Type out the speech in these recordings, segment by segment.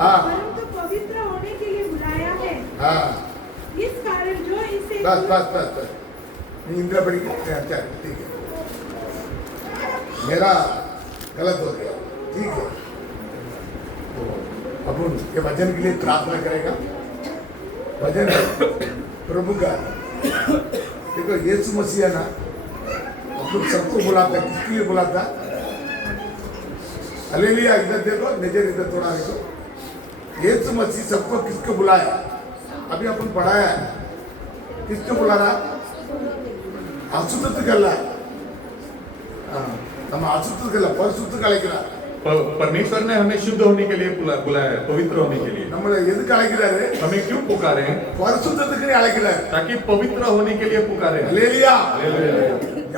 हाँ परंतु पवित्र होने के लिए बुलाया है। हाँ इस कारण जो इसे बस बस बस बस नहीं इंदिरा बड़ी अच्छा ठीक है मेरा गलत हो गया ठीक है तो अब ये वचन के लिए प्रार्थना करेगा वचन है प्रभु का देखो यीशु मसीह है ना हम सबको बुलाता है किसके लिए बुलाता हालेलुया इधर देखो नजर इधर थोड़ा देखो यीशु मसीह सबको किसको बुलाया अभी अपन पढ़ाया है किसको बुला रहा अशुद्धतकल्ला हम अशुद्धतकल्ला परिशुद्धಕ್ಕೆ ಅழைக்கிறார் परमेश्वर ने हमें शुद्ध होने के लिए बुलाया है, पवित्र होने के लिए। நம்மளை எதுக்கு அழைக்கிறாரு हमें क्यों पुकारे हैं? பரிசுத்தத்துக்கு அழைக்கிறார் ताकि पवित्र होने के लिए पुकारे हैं। ஹalleluya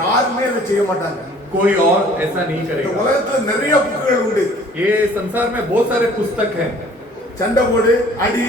யாருமே அதை செய்ய மாட்டாங்க कोई और ऐसा नहीं இந்த करेगा। உலகத்துல நிறைய புக்குகள் உண்டு ये संसार में बहुत सारे पुस्तक हैं, சண்டை போடு அடி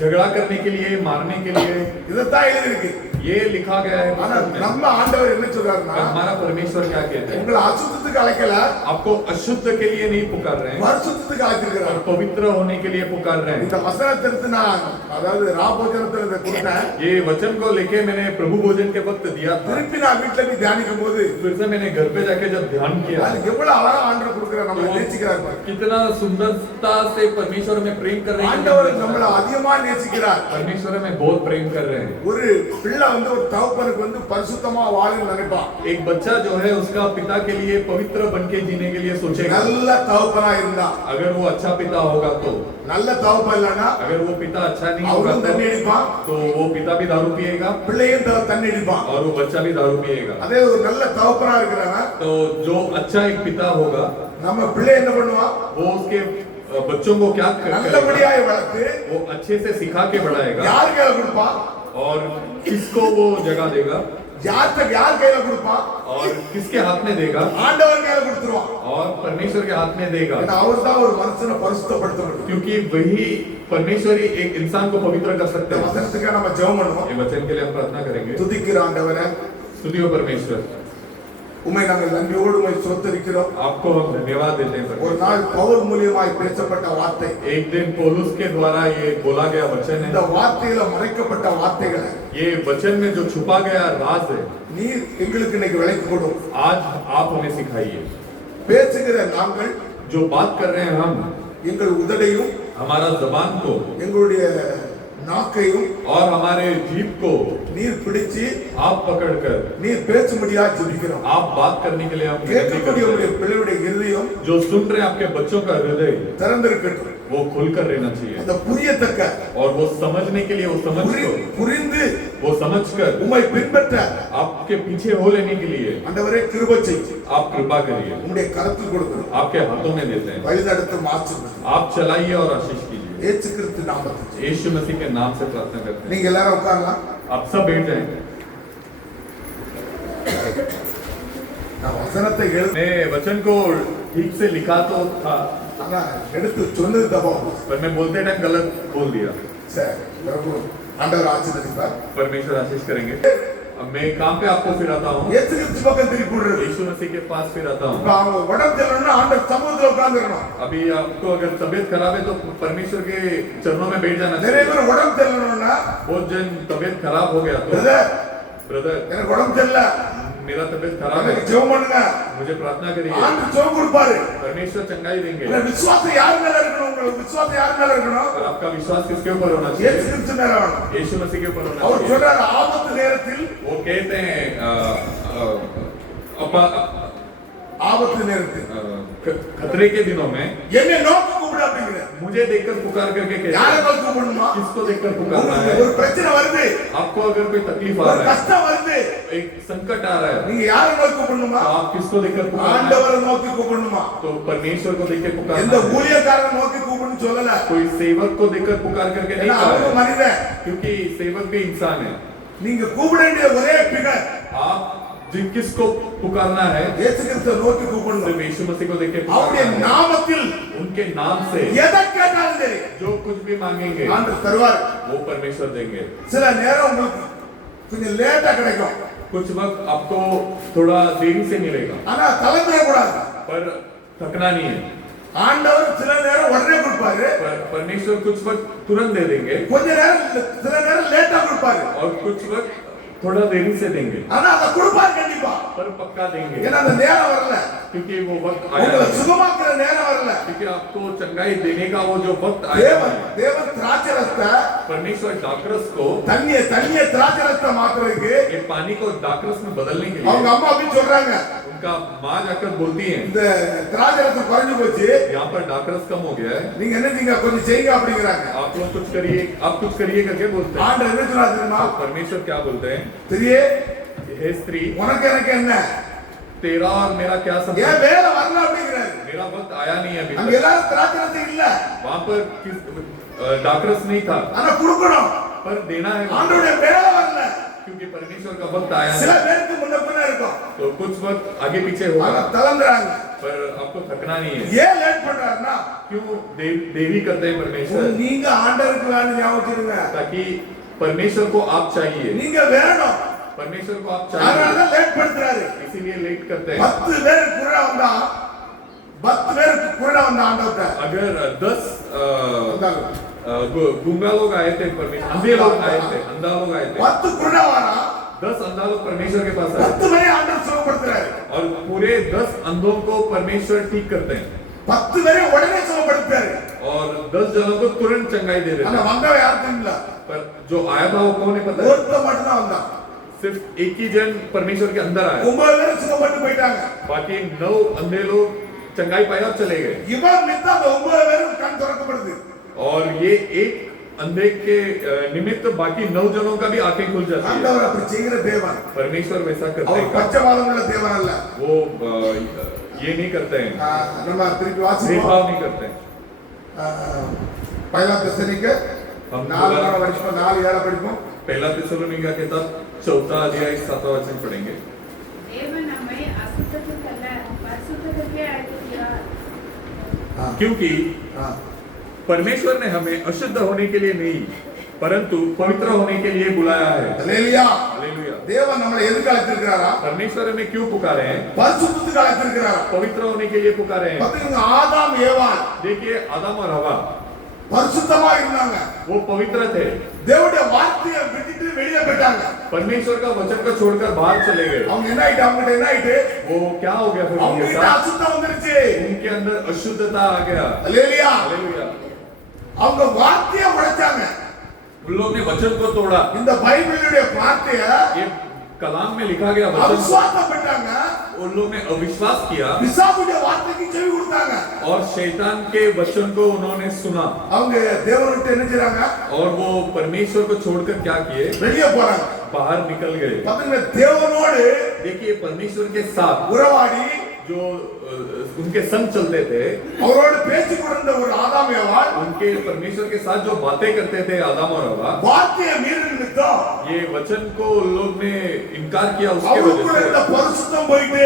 झगड़ा करने के लिए, मारने के लिए இதத்தான் எழுதிருக்கு ये लिखा गया है ஆனா पुस्तक में। நம்ம ஆண்டவர் என்ன சொல்றாருன்னா हमारा परमेश्वर क्या कहते हैं? உங்களை அசுத்தத்துக்கு அழைக்கல आपको अशुद्ध के लिए नहीं पुकार रहे हैं, பரிசுத்தத்துக்கு और அழைத்திருக்கிறார் पवित्र होने के लिए पुकार रहे हैं। இந்த வசனத்தை எடுத்து நான் அதாவது ராபோஜனத்துல இதை கொடுத்தேன் ये वचन को लेके मैंने प्रभु भोजन के वक्त दिया था, திருப்பி நான் வீட்டுல போய் தியானிக்கும் போது फिर से मैंने घर पे जाके जब ध्यान किया, அது எவ்வளவு அழகா ஆண்டவர் கொடுக்கிறார் நம்மளை நேசிக்கிறார் பாரு. कितना सुंदरता से परमेश्वर में प्रेम कर रहे ஆண்டவர் हैं। நம்மளை அதிகமா நேசிக்கிறார் परमेश्वर में बहुत प्रेम कर रहे हैं। ஒரு பிள்ளை வந்து ஒரு தகப்பனுக்கு வந்து பரிசுத்தமா வாழணும்னு நினைப்பான் एक बच्चा जो है उसका पिता के लिए पवित्र बन के जीने के लिए सोचेगा। நல்ல தகப்பனா இருந்தா अगर वो अच्छा पिता होगा तो, நல்ல தகப்பன் இல்லைன்னா अगर वो पिता अच्छा नहीं होगा அவரும் தண்ணி அடிப்பான் तो वो पिता भी दारू पिएगा பிள்ளையும் தண்ணி அடிப்பான் और वो बच्चा भी दारू पिएगा। அதே ஒரு நல்ல தகப்பனா இருக்கிறாங்க तो जो अच्छा एक पिता होगा நம்ம பிள்ளை என்ன பண்ணுவான் वो उसके बच्चों को क्या करेगा? நல்லபடியாய் வளர்த்து वो अच्छे से सिखा के बढ़ाएगा। யார் கையில கொடுப்பான் और किसको वो जगह देगा யார் கையில கொடுப்பான் और किसके हाथ में देगा? ஆண்டவர் கையில கொடுத்துருவான் और परमेश्वर के हाथ में देगा, ஏன்னா அவர் தான் ஒரு மனுஷனை பரிசுத்தப்படுத்த முடியும் क्योंकि वही परमेश्वर ही एक इंसान को पवित्र कर सकते இந்த हैं। வசனத்துக்காக நம்ம ஜெபம் பண்ணுவோம் ये वचन के लिए हम प्रार्थना करेंगे। துதிக்கிற ஆண்டவரே स्तुतियो परमेश्वर, உம்மை நாங்கள் நன்றியோடு உம்மை ஸ்தோத்திரிக்கிறோம் आपको हम धन्यवाद देते हैं ஒரு परमेश्वर। நாள் பவுல் மூலியமாய் பேசப்பட்ட வார்த்தை एक दिन पौलुस के द्वारा ये बोला गया वचन இந்த है, வார்த்தையில மறைக்கப்பட்ட வார்த்தைகளை ये वचन में जो छुपा गया राज है, நீர் எங்களுக்கு இன்னைக்கு விளக்கி கொடும் आज आप हमें सिखाइए। பேசுகிற நாங்கள் जो बात कर रहे हैं हम, எங்கள் உதடையும் हमारा जबान को எங்களுடைய நாக்கையும் और हमारे जीभ को நீர் பிடிச்சு आप पकड़कर நீர் பேசும்படியா ஜெபிக்கிறோம் आप बात करने के लिए हम विनती கேட்கக்கூடிய करते உடைய हैं। பிள்ளையுடைய இருதயம் जो सुन रहे हैं आपके बच्चों का हृदय திறந்திருக்கட்டும் वो खुलकर रहना चाहिए, அந்த புரியத்தக்க और वो समझने के लिए वो समझ को, புரிந்து वो समझकर உம்மை பின்பற்ற आपके पीछे हो लेने के लिए ஆண்டவரே கிருபை செய்யும் आप कृपा करिए। உம்முடைய கரத்தில் கொடுக்கிறோம் आपके हाथों में देते हैं, வழிநடத்து மாற்று आप चलाइए और आशीष कीजिए। இயேசு கிறிஸ்து நாமத்தில் यीशु मसीह के नाम से प्रार्थना करते हैं। நீங்க எல்லாரும் உட்காரலாம் आप सब बैठ जाएं। நான் வசனத்தை எழுத मैं वचन को ठीक से लिखा तो था, ஆனா எடுத்து சொன்னது தப்பா போச்சு. पर मैं बोलते टाइम गलत बोल दिया। சரி பிரபு ஆண்டவர் ஆசீர்வதிப்பார் परमेश्वर आशीष करेंगे। अब मैं काम पे आपको फिराता हूँ, இயேசு கிறிஸ்து பக்கம் திருப்பி விடுறது यीशु मसीह के पास फिराता இப்ப हूँ। அவங்க உடம்பு தெரியணும்னா ஆண்டவர் சமூகத்துல உட்கார்ந்துக்கணும் अभी आपको अगर तबीयत खराब है तो परमेश्वर के चरणों में बैठ जाना நிறைய चाहिए। பேர் உடம்பு தெரியணும்னா बहुत जन तबीयत खराब हो गया तो பிரதர் ब्रदर எனக்கு உடம்பு தெரியல मेरा तबीयत खराब है, எனக்கு ஜெபம் பண்ணுங்க मुझे प्रार्थना करिए, ஆண்டவர் ஜெபம் கொடுப்பாரு परमेश्वर चंगाई देंगे। இல்ல விசுவாசம் யார் மேல இருக்கணும் உங்களுக்கு விசுவாசம் யார் மேல இருக்கணும் और आपका विश्वास किसके ऊपर होना இயேசு चाहिए? கிறிஸ்து மேல வேணும் यीशु मसीह के ऊपर होना அவர் चाहिए। சொல்றாரு ஆபத்து நேரத்தில் वो कहते हैं ஆபத்து நேரத்தில் खतरे के दिनों में என்னை நோக்கி கூப்பிடு அப்படிங்கிற मुझे देखकर पुकार करके யாரை कहते हैं, நோக்கி கூப்பிடணுமா किसको देखकर पुकारना உங்களுக்கு है? ஒரு பிரச்சனை வருது आपको अगर कोई तकलीफ आ ஒரு रहा है, கஷ்டம் வருது एक संकट आ रहा है, நீங்க யாரை நோக்கி கூப்பிடணுமா तो आप किसको देखकर पुकारना है? ஆண்டவரை நோக்கி கூப்பிடணுமா तो परमेश्वर को देखकर எந்த पुकारना है। ஊழியக்காரனை நோக்கி கூப்பிடுன்னு சொல்லல कोई सेवक को देखकर पुकार करके नहीं ஏன்னா कहा அவங்க है, மனிதன் क्योंकि सेवक भी इंसान है। நீங்க கூப்பிட வேண்டிய ஒரே பிகர் आप जिन किसको पुकारना है, இயேசு கிறிஸ்துவை நோக்கி सिर्फ கூப்பிடணும் यीशु मसीह को देखकर அவருடைய पुकारना है। நாமத்தில் उनके नाम से எதை கேட்டாலும் சரி जो कुछ भी मांगेंगे ஆண்டவர் தருவார் वो परमेश्वर देंगे। சில நேரம் உங்களுக்கு கொஞ்சம் லேட்டா கிடைக்கும் कुछ वक्त आपको थोड़ा देरी से मिलेगा, ஆனா கலந்துட கூடாது पर थकना नहीं है। ஆண்டவர் சில நேரம் உடனே கொடுப்பாரு, परमेश्वर कुछ वक्त तुरंत दे देंगे கொஞ்ச நேரம் சில நேரம் லேட்டா கொடுப்பாரு. और कुछ वक्त थोड़ा देरी से देंगे, ஆனா அத கொடுப்பாரு கண்டிப்பா. पर पक्का देंगे ஏன்னா அந்த நேரம் வரல, क्योंकि वो वक्त आया உங்களை है। சுகமாக்குற நேரம் வரல. क्योंकि आपको चंगाई देने का वो जो वक्त आया தேவன் है, தேவன் திராட்சரசத்தை परमेश्वर दाकरस को தண்ணிய திராட்சரசத்தை மாத்துறதுக்கு ये पानी को दाकरस में बदलने के அவங்க लिए அம்மா அப்படி சொல்றாங்க, उनका माँ जाकर बोलती है இந்த திராட்சரசம் குறைஞ்சு போச்சு, यहाँ पर दाकरस कम हो गया है, நீங்க என்ன செய்யுங்க கொஞ்சம் செய்யுங்க அப்படிங்கிறாங்க. आप लोग कुछ करिए, आप कुछ करिए करके बोलते हैं। ஆண்டவர் என்ன சொல்றாரு தெரியுமா? तो परमेश्वर क्या बोलते हैं, தெரியே हे स्त्री உனக்கு எனக்கு என்ன, तेरा और मेरा क्या ஏன் संबंध, வேலை வரல அப்படிங்கிறாரு. मेरा वक्त आया नहीं है अभी அங்க तक। எல்லாரும் திராட்சரசம் இல்ல, वहाँ पर दाकरस नहीं था, ஆனா கொடுக்கணும். पर देना है ஆண்டவருடைய வேலை வரல. क्योंकि परमेश्वर का वक्त आया சில है। பேருக்கு முன்ன பின்ன இருக்கும், तो कुछ वक्त आगे पीछे ஆனா होगा, தளர்ந்துறாங்க. पर आपको थकना नहीं है। ஏன் லேட் பண்றாருன்னா क्यों देरी करते हैं परमेश्वर, நீங்க ஆண்டவருக்கு வேணும் ஞாபகம் வச்சிருங்க. ताकि परमेश्वर को आप चाहिए, நீங்க வேணும், परमेश्वर को आप அதனால चाहिए, தான் லேட் பண்றாரு. इसीलिए लेट करते हैं। 10 பேர் குருடா வந்தா 10 பேர் குருடா வந்த ஆண்டவர்ட்ட अगर 10 வந்தாங்க. गूंगा लोग आए थे परमेश्वर, अंधे लोग आए थे, अंधा लोग आए थे, 10 குருடா வரா, 10 अंधा लोग परमेश्वर के पास आए 10 பேரை ஆண்டவர் சுகப்படுத்துறாரு. और पूरे 10 अंधों को परमेश्वर ठीक करते हैं 10 பேரை உடனே சுகப்படுத்துறாரு. और 10 जनों को तुरंत चंगाई दे देते ஆனா हैं। வந்தவ யாருக்கும் இல்ல, पर जो आया था वो कौन है पता है, ஒருத்த மட்டும் தான் வந்தான். सिर्फ एक ही जन परमेश्वर के अंदर आया, 9 பேர் சுகப்பட்டு போயிட்டாங்க. बाकी 9 अंधे लोग चंगाई पाए और चले गए। இவன் மித்த அந்த 9 பேரும் கண் திறக்கப்படுது. और ये एक अंधे के निमित्त बाकी 9 जनों का भी आंखें खुल जाती है। ஆண்டவர் அப்படி செய்கிற தேவன். परमेश्वर वैसा करते அவர் हैं, பச்சைவாதம் உள்ள தேவன் அல்ல. वो ये नहीं करते हैं, நம்ம திருப்பி வாசிப்போம். भेदभाव नहीं करते हैं। पहला தெசலோனிக்க हम 4 படிப்போம், 4:7 படிப்போம். पहला थिस्सलुनीका की किताब 4 अध्याय 7 वचन पढ़ेंगे। தேவன் நம்மை அசுத்தத்துக்கல்ல பரிசுத்தத்துக்கே அழைக்கிறார். क्योंकि परमेश्वर ने हमें अशुद्ध होने के लिए नहीं परंतु पवित्र होने के लिए बुलाया है। ஹalleluya. हालेलुया। தேவன் நம்மளை எதுக்கு அழைத்திருக்கிறாரா? परमेश्वर हमें क्यों पुकारे हैं, பரிசுத்தத்துக்கு அழைத்திருக்கிறாரா? पवित्र होने के लिए पुकारे हैं। பாத்தீங்க, ஆதாம் ஏவாள் देखिए आदम और हवा பரிசுத்தமா இருந்தாங்க. वो पवित्र थे, தேவனுடைய வார்த்தையை விட்டுட்டு வெளியே போயிட்டாங்க. परमेश्वर का वचन को छोड़कर बाहर चले गए। அவங்க என்ன ஆயிட்டு, அவங்க என்ன ஆயிட்டு, वो क्या हो गया फिर அவங்க उनके கிட்ட साथ, அசுத்தம் வந்துருச்சு. उनके अंदर अशुद्धता आ गया। ஹalleluya. हालेलुया। அவங்க வார்த்தையை உடைச்சாங்க. उन लोग ने वचन को तोड़ा। இந்த பைபிளுடைய வார்த்தையை ये कलाम में लिखा गया वचन, அவிசுவாசப்பட்டாங்க. उन लोग ने अविश्वास किया பிசாசுடைய வார்த்தைக்கு செவி கொடுத்தாங்க. और शैतान के वचन को उन्होंने सुना அவங்க தேவனுக்கு என்ன செய்றாங்க? और वो परमेश्वर को छोड़कर क्या किए, வெளியே போறாங்க. बाहर निकल गए। பாத்தீங்க, தேவனோடு देखिए परमेश्वर के साथ உறவாடி जो उनके संग चलते थे, அவரோடு பேசிக் கொண்டிருந்த ஒரு ஆதாம் ஏவாள் उनके परमेश्वर के साथ जो बातें करते थे आदम और हवा, வார்த்தையை மீறி நிமித்தம் ये वचन को उन लोग ने इनकार किया, उसके அவருக்குள்ள वजह இருந்த से பரிசுத்தம் போயிட்டு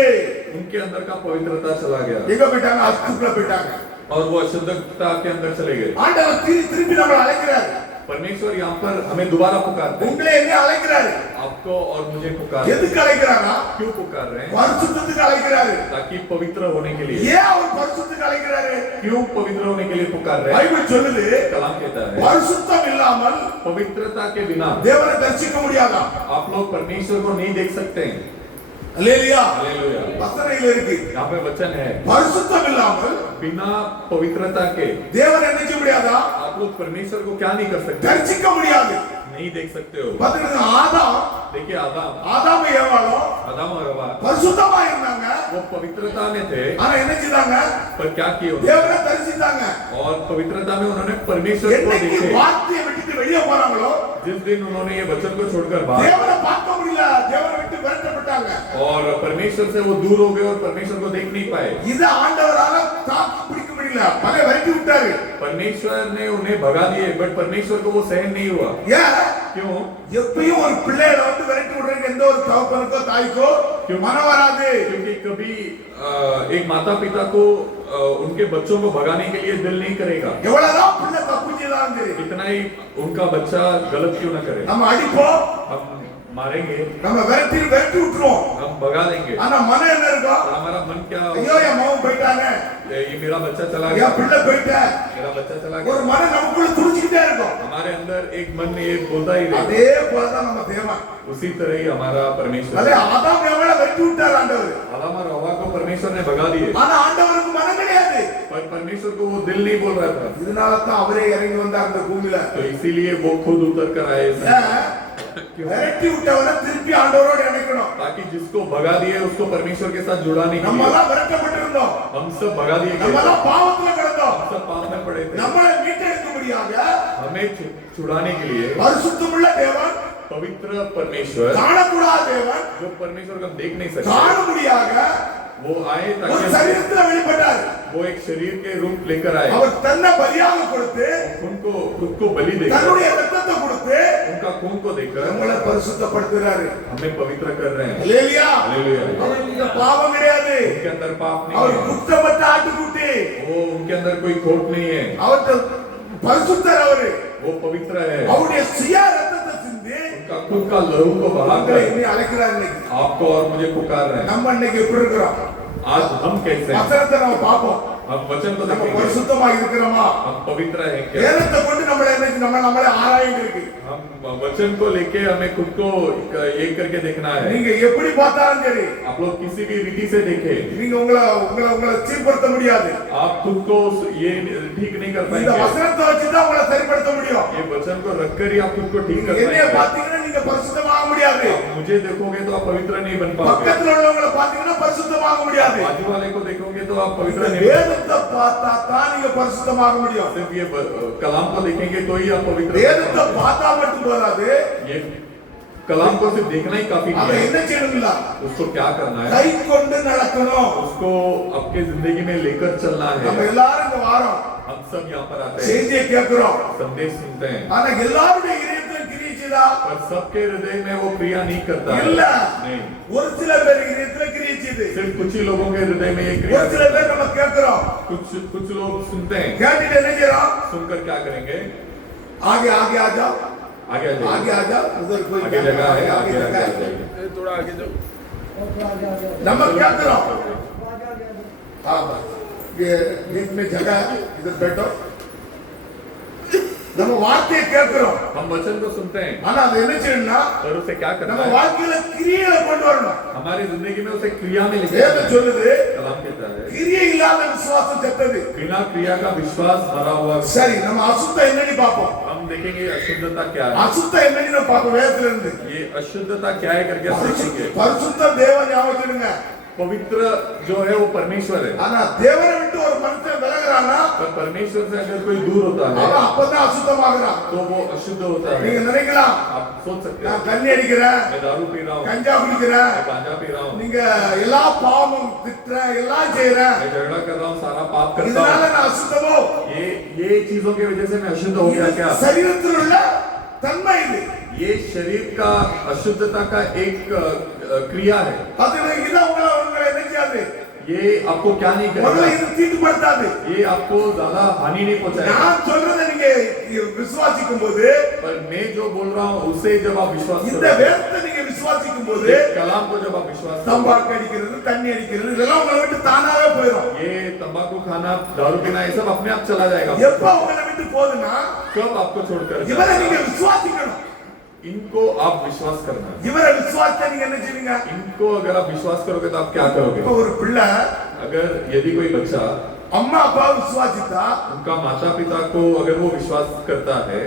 उनके अंदर का पवित्रता चला गया எங்க போயிட்டாங்க? அசுத்தத்துல போயிட்டாங்க. और वो अशुद्धता के अंदर चले गए। ஆண்டவர் திருப்பி நம்மளை அழைக்கிறாரு. परमेश्वर यहाँ पर हमें दोबारा पुकारते हैं, உங்களை என்ன அழைக்கிறாரு? आपको और मुझे पुकार रहे हैं। எதுக்கு அழைக்கிறாரா? क्यों पुकार रहे हैं? பரிசுத்தத்துக்கு அழைக்கிறாரு. ताकि पवित्र होने के लिए। ஏன் அவர் பரிசுத்தத்துக்கு அழைக்கிறாரு? क्यों पवित्र होने के लिए पुकार रहे हैं? பைபிள் சொல்லுது, कलाम कहता है பரிசுத்தம் இல்லாமல் पवित्रता के बिना தேவனை தரிசிக்க முடியாதா? आप लोग परमेश्वर को नहीं देख सकते हैं। அல்லேலூயா. हालेलुया। வசனையில இருக்கு, यहाँ पे वचन है பரிசுத்தம் இல்லாமல் बिना पवित्रता के தேவனை என்ன செய்ய முடியாதா? आप लोग परमेश्वर को क्या नहीं कर सकते, தரிசிக்க முடியாது. नहीं देख सकते हो। பாத்தீங்கன்னா, ஆதாம் देखिए ஆதாம் ஏவாளும் आदम और हवा பரிசுத்தமா இருந்தாங்க. वो पवित्रता में थे, ஆனா என்ன செய்தாங்க? पर क्या किए उन्होंने? தேவனை தரிசித்தாங்க. और पवित्रता में उन्होंने परमेश्वर को என்னைக்கு देखे। வார்த்தையை விட்டுட்டு வெளியே போறாங்களோ, जिस दिन उन्होंने ये वचन को छोड़कर बाहर தேவனை பார்க்க முடியல, தேவனை விட்டு விரட்டப்பட்டாங்க. और परमेश्वर से वो दूर हो गए और परमेश्वर को देख नहीं पाए। இத ஆண்டவரால தாக்கு பிடிக்க முடியல, பகை விரட்டி விட்டாரு. परमेश्वर ने उन्हें भगा दिए, बट परमेश्वर को वो सहन नहीं हुआ। ஏன்? क्यों? எப்பயும் ஒரு பிள்ளைகளை வந்து விரட்டி விடுறதுக்கு எந்த ஒரு தகப்பனுக்கோ தாய்க்கோ மனம் வராது. क्योंकि कभी एक माता पिता को उनके बच्चों को भगाने के लिए दिल नहीं करेगा, எவ்வளவுதான் பிள்ளை தப்பு செய்தாலும் சரி, कितना ही उनका बच्चा गलत क्यों ना करे। நம்ம அடிப்போம், हम मारेंगे, நம்ம விரட்டி விட்டுருவோம். हम भगा देंगे, ஆனா மனம் என்ன இருக்கும்? और हमारा मन क्या ஐயோ என் மகன் போயிட்டானே, ये मेरा बच्चा चला என் गया, பிள்ளை போயிட்டா, मेरा बच्चा चला ஒரு गया। மனம் நமக்குள்ள துடிச்சிட்டே இருக்கும். हमारे अंदर एक मन ये बोलता ही रहेगा। அதே போலதான் நம்ம தேவன். उसी तरह ही हमारा परमेश्वर। அதே ஆதாம் ஏவாளை வெட்டி விட்டார் ஆண்டவர். आदम और हवा को परमेश्वर ने भगा दिए, ஆனா ஆண்டவருக்கு மனம் கிடையாது. पर परमेश्वर को वो दिल नहीं बोल रहा था, இதனால தான் அவரே இறங்கி வந்தார் அந்த பூமியில. तो इसीलिए वो खुद उतर कर आए, விரட்டி விட்டவனை திருப்பி ஆண்டவரோடு இணைக்கணும். ताकि जिसको भगा दिए उसको परमेश्वर के साथ जुड़ाने के நம்ம लिए। எல்லாம் விரட்டப்பட்டிருந்தோம், हम सब भगा दिए நம்ம गए, எல்லாம் பாவத்துல கிடந்தோம். हम सब पाप में पड़े थे। நம்மளை மீட்டெடுக்கும்படியாக हमें छुड़ाने के लिए பரிசுத்தமுள்ள தேவன், पवित्र परमेश्वर, காணக்கூடாத தேவன், जो परमेश्वर को हम देख नहीं सकते, காணும்படியாக वो आए ஒரு ताकि சரீரத்துல வெளிப்பட்டார். वो एक शरीर के रूप लेकर आए, அவர் தன்னை பலியாக கொடுத்து, खुद को बलि देकर, தன்னுடைய ரத்தத்தை கொடுத்து उनका खून को देकर நம்மளை பரிசுத்தப்படுத்துறாரு. हमें पवित्र कर रहे हैं। அல்லேலூயா. हालेलुया। அவருக்கு பாவம் கிடையாது. उनके अंदर पाप नहीं அவர் है, குற்றமற்ற ஆட்டுக்குட்டி. वो उनके अंदर कोई खोट नहीं है, அவர்ட்ட பரிசுத்தர் அவரு. वो पवित्र है। அவருடைய சுய ரத்தத்தை சிந்தி उनका खुद का लहू को மக்களை बहाकर இன்னி அழைக்கிறார். இன்னைக்கு आपको और मुझे पुकार रहे हैं। நம்ம இன்னைக்கு எப்படி இருக்கிறோம்? आज हम कैसे हैं? வசனத்தை நம்ம பார்ப்போம். हम वचन को நம்ம देखेंगे, பரிசுத்தமா இருக்கிறோமா? हम पवित्र हैं क्या? வேதத்தை கொண்டு நம்மளை ஆராய்ந்து இருக்கு. हम वचन को लेके हमें खुद को एक करके देखना है। நீங்க எப்படி பார்த்தாலும் சரி, आप लोग किसी भी रीति से देखें, நீங்க உங்களை சீர்படுத்த முடியாது. आप खुद को ये ठीक नहीं कर இந்த पाएंगे। வசனத்தை வச்சுதான் உங்களை சரிப்படுத்த முடியும். ये वचन को रखकर ही आप खुद को ठीक कर என்னைய पाएंगे। பாத்தீங்கன்னா நீங்க பரிசுத்தமாக முடியாது. आप मुझे देखोगे तो आप पवित्र नहीं बन पाओगे, பக்கத்துல உள்ளவங்களை பாத்தீங்கன்னா பரிசுத்தமாக முடியாது. बाजू वाले को देखोगे तो आप पवित्र இந்த नहीं बन पाओगे। வேதத்தை பார்த்தா தான் நீங்க பரிசுத்தமாக முடியும். सिर्फ ये कलाम को देखेंगे तो ही आप पवित्र बन வேதத்தை पाओगे। பார்த்தா மட்டும் போதாது, ये कलाम को सिर्फ देखना ही काफी அதை नहीं என்ன है, செய்யணுங்களா? उसको क्या करना है, கை கொண்டு நடக்கணும். उसको आपके जिंदगी में लेकर चलना நம்ம है। எல்லாரும் இந்த வாரம் हम सब यहाँ पर आते हैं, செய்தியை கேட்கிறோம். संदेश सुनते हैं, ஆனா எல்லாருடைய இதயத்துல கிரியை செய்தா पर सबके हृदय में वो क्रिया नहीं करता है। இல்ல. नहीं, ஒரு சில பேர் இதயத்துல கிரியை செய்து, सिर्फ कुछ ही लोगों के हृदय में ये क्रिया ஒரு சில करता பேர் நம்ம கேட்கிறோம். है। कुछ लोग सुनते हैं, கேட்டுட்டு என்ன செய்யறோம்? सुनकर क्या करेंगे, आगे आगे आ जाओ, आगे आ जाइए। आगे आ जाओ, उधर कोई आगे जगह है, आगे आगे आगे जगह आ है. जाइए। थोड़ा आगे जाओ। நம்ம கேட்கிறோம். हाँ बस ये बीच में जगह है, इधर बैठो. நம்ம வார்த்தையை கேட்கிறோம். हम वचन को सुनते हैं, ஆனா அது என்ன செய்யணும்னா पर उसे क्या करना நம்ம है, வாழ்க்கையில கிரியைகளை கொண்டு வரணும். हमारी जिंदगी में उसे क्रिया में लेके வேதம் आना है। சொல்லுது, कलाम कहता है, கிரியை இல்லாத விசுவாசம் செத்தது. बिना क्रिया का विश्वास मरा हुआ। சரி, நம்ம அசுத்தம் என்னன்னு பார்ப்போம். हम देखेंगे अशुद्धता क्या है, அசுத்தம் என்னன்னு நம்ம பார்ப்போம் வேதத்துல இருந்து. ये अशुद्धता क्या है करके हम देखेंगे। பரிசுத்த தேவன் ஞாபகம் வச்சுடுங்க. पवित्र जो है वो परमेश्वर है, ஆனா தேவனை விட்டு ஒரு மனுஷன் விலகுறானா पर परमेश्वर से अगर कोई दूर होता है அவன் அப்பதான் அசுத்தமாகறான். तो वो अशुद्ध होता है। நீங்க நினைக்கலாம், आप सोच सकते நான் हैं, தண்ணி அடிக்கிறேன், मैं दारू पी रहा हूँ, கஞ்சா குடிக்கிறேன், मैं गांजा पी रहा हूँ, நீங்க எல்லா பாவமும் திட்டுறேன், எல்லாம் செய்யறேன், मैं झगड़ा कर रहा हूँ, सारा पाप करता இதனால हूँ, நான் अशुद्धமோ? ये चीजों की वजह से मैं अशुद्ध हो गया क्या? சரீரத்தில் உள்ள தன்மை இது. ये शरीर का अशुद्धता का एक क्रिया है। அது இதை உங்களை என்ன செய்யாது? ये आपको क्या नहीं முதல்ல करेगा, இது தீட்டுப்படுத்தாது. ये आपको ज्यादा हानि नहीं पहुंचाएगा, நான் சொல்றதை நீங்க விசுவாசிக்கும் போது, पर मैं जो बोल रहा हूँ उससे जब आप विश्वास இந்த करोगे, வேதத்தை நீங்க விசுவாசிக்கும் போது, कलाम को जब आप विश्वास करोगे, தம்பாக்கு அடிக்கிறது, தண்ணி அடிக்கிறது, இதெல்லாம் உங்களை விட்டு தானாவே போயிடும். ये तंबाकू खाना, दारू पीना, ये सब अपने आप चला जाएगा। எப்ப உங்களை விட்டு போகுதுன்னா, कब आपको छोड़कर இவரை जाएगा? நீங்க விசுவாசிக்கணும். इनको आप विश्वास करना, இவரை விசுவாசிச்சா நீங்க என்ன செய்வீங்க? इनको अगर आप विश्वास करोगे तो आप क्या करोगे? இப்ப ஒரு பிள்ளை अगर यदि कोई बच्चा அம்மா அப்பா விசுவாசித்தா, उनका माता पिता को अगर वो विश्वास करता है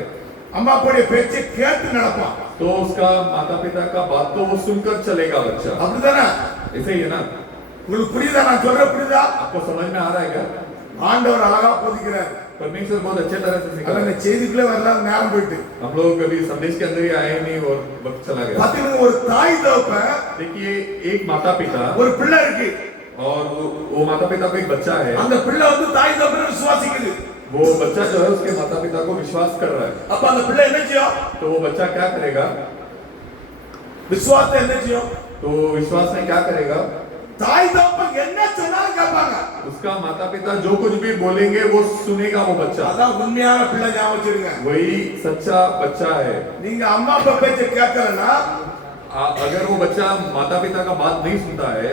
அம்மா அப்பாவுடைய பேச்சை கேட்டு நடப்பான். तो उसका माता पिता का बात तो वो सुनकर चलेगा बच्चा। அப்படிதானே? ऐसे ही है ना? உங்களுக்கு புரியுதா? நான் சொல்ற புரியுதா? आपको समझ में आ रहा है क्या? ஆண்டவர் அழகா போதிக்கிறார். परमेश्वर बहुत अच्छे तरह से सिखा रहा அந்த है। செய்திக்குள்ளே வரலாம், நேரம் போயிட்டு. हम लोग कभी संदेश के अंदर ही आए नहीं और वक्त चला गया। பாத்தீங்கன்னா ஒரு தாய் தகப்பன், देखिए एक माता पिता ஒரு பிள்ளை இருக்கு. और वो माता पिता को एक बच्चा है, அந்த பிள்ளை வந்து தாய் தகப்பனை விசுவாசிக்குது. वो बच्चा जो है उसके माता पिता को विश्वास कर रहा है। அப்ப அந்த பிள்ளை என்ன செய்யும்? तो वो बच्चा क्या करेगा? விசுவாசத்தை என்ன செய்யும்? तो विश्वास में क्या करेगा? தாய் தகப்பன் என்ன சொன்னாலும் கேட்பாங்க. उसका माता पिता जो कुछ भी बोलेंगे वो सुनेगा वो बच्चा। அதான் உண்மையான பிள்ளை, ஞாபகம் வச்சிருங்க. वही सच्चा बच्चा है। நீங்க அம்மா அப்பா பேச்ச கேட்கலன்னா अगर वो बच्चा माता पिता का बात नहीं सुनता है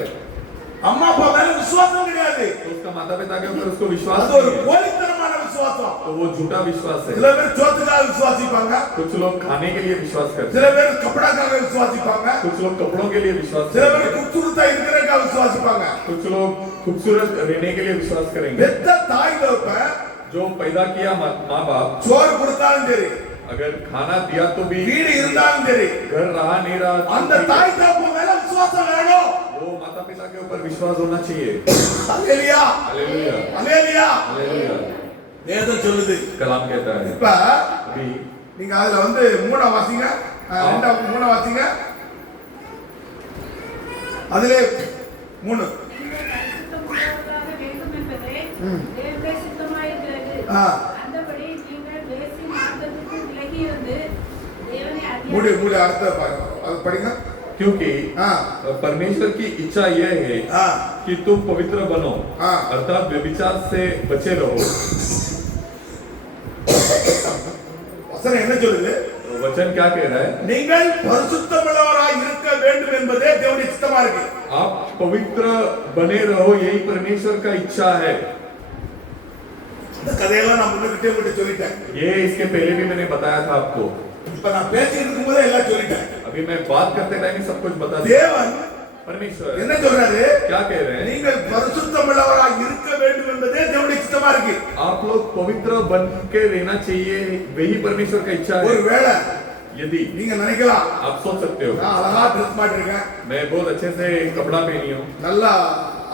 அம்மா அப்பா மேல விசுவாசம் கிடையாது. तो उसका माता पिता के ऊपर उसको विश्वास அது ஒரு नहीं है, போலித்தனமான விசுவாசம். तो वो झूठा विश्वास है। சில பேர் சோத்துக்காக விசுவாசிப்பாங்க, कुछ लोग खाने के लिए विश्वास करते சில हैं, பேர் கப்படாக்காக விசுவாசிப்பாங்க, कुछ लोग कपड़ों के लिए विश्वास சில करते பேர் हैं, குப்துருத்தா இருக்கிறதுக்காக விசுவாசிப்பாங்க. कुछ लोग खूबसूरत रहने के लिए विश्वास करेंगे। பெத்த தாய் தகப்பன் जो पैदा किया माँ बाप சோறு கொடுத்தாலும் சரி, अगर खाना दिया तो भी, வீடு இருந்தாலும் சரி, घर रहा नहीं रहा, அந்த தாய் தகப்பன் மேல விசுவாசம் வேணும். वो माता पिता के ऊपर विश्वास होना चाहिए। அல்லேலூயா, हालेलुया, அல்லேலூயா. हालेलुया। வேதம் சொல்லுது. कलाम कहता है இப்ப अभी நீங்க அதுல வந்து மூணா வாசிங்க, மூணா வாசிங்க. அதிலே 3 நீங்கள் பரிசுத்தமுள்ளவர்களாக வேண்டும் என்பதே தேவனுடைய சித்தமாயிருக்கிறது. ஆ. அந்தபடி நீங்கள் வேசி மார்க்கத்துக்கு விலகி இருந்து தேவனை மூடி அறிய மூடி அடுத்த பாருங்க, அது படிங்க. क्योंकि ஆ परमेश्वर की इच्छा यह है ஆ कि तुम पवित्र बनो, हाँ। अर्थात व्यभिचार से बचे रहो। வசனம் என்ன சொல்லுது? वचन क्या कह रहा है? நீங்கள் பரிசுத்தமுள்ளவராய் இருக்க வேண்டும் என்பதே தேவனுடைய சித்தமா இருக்கு. आप पवित्र बने रहो, यही परमेश्वर का इच्छा है। இந்த கதையெல்லாம் நான் முன்னுக்கிட்டே உங்கள்கிட்ட சொல்லிட்டேன். ये इसके पहले भी मैंने बताया था आपको। இப்ப நான் பேசிட்டு இருக்கும்போதே எல்லாம் சொல்லிட்டேன். अभी मैं बात करते टाइम ही सब कुछ बता दिया। தேவன் परमेश्वर என்ன சொல்றாரு? क्या कह रहे हैं? நீங்கள் பரிசுத்தமுள்ளவராய் இருக்க வேண்டும் என்பதே தேவனுடைய சித்தமா இருக்கு. आप लोग पवित्र बन के रहना चाहिए, वही परमेश्वर का इच्छा है। ஒருவேளை यदि நீங்க நினைக்கலாம், आप सोच सकते हो நான் அழகா ட்ரெஸ் மாட்டிருக்கேன், मैं बहुत अच्छे से कपड़ा पहनी हूँ, நல்லா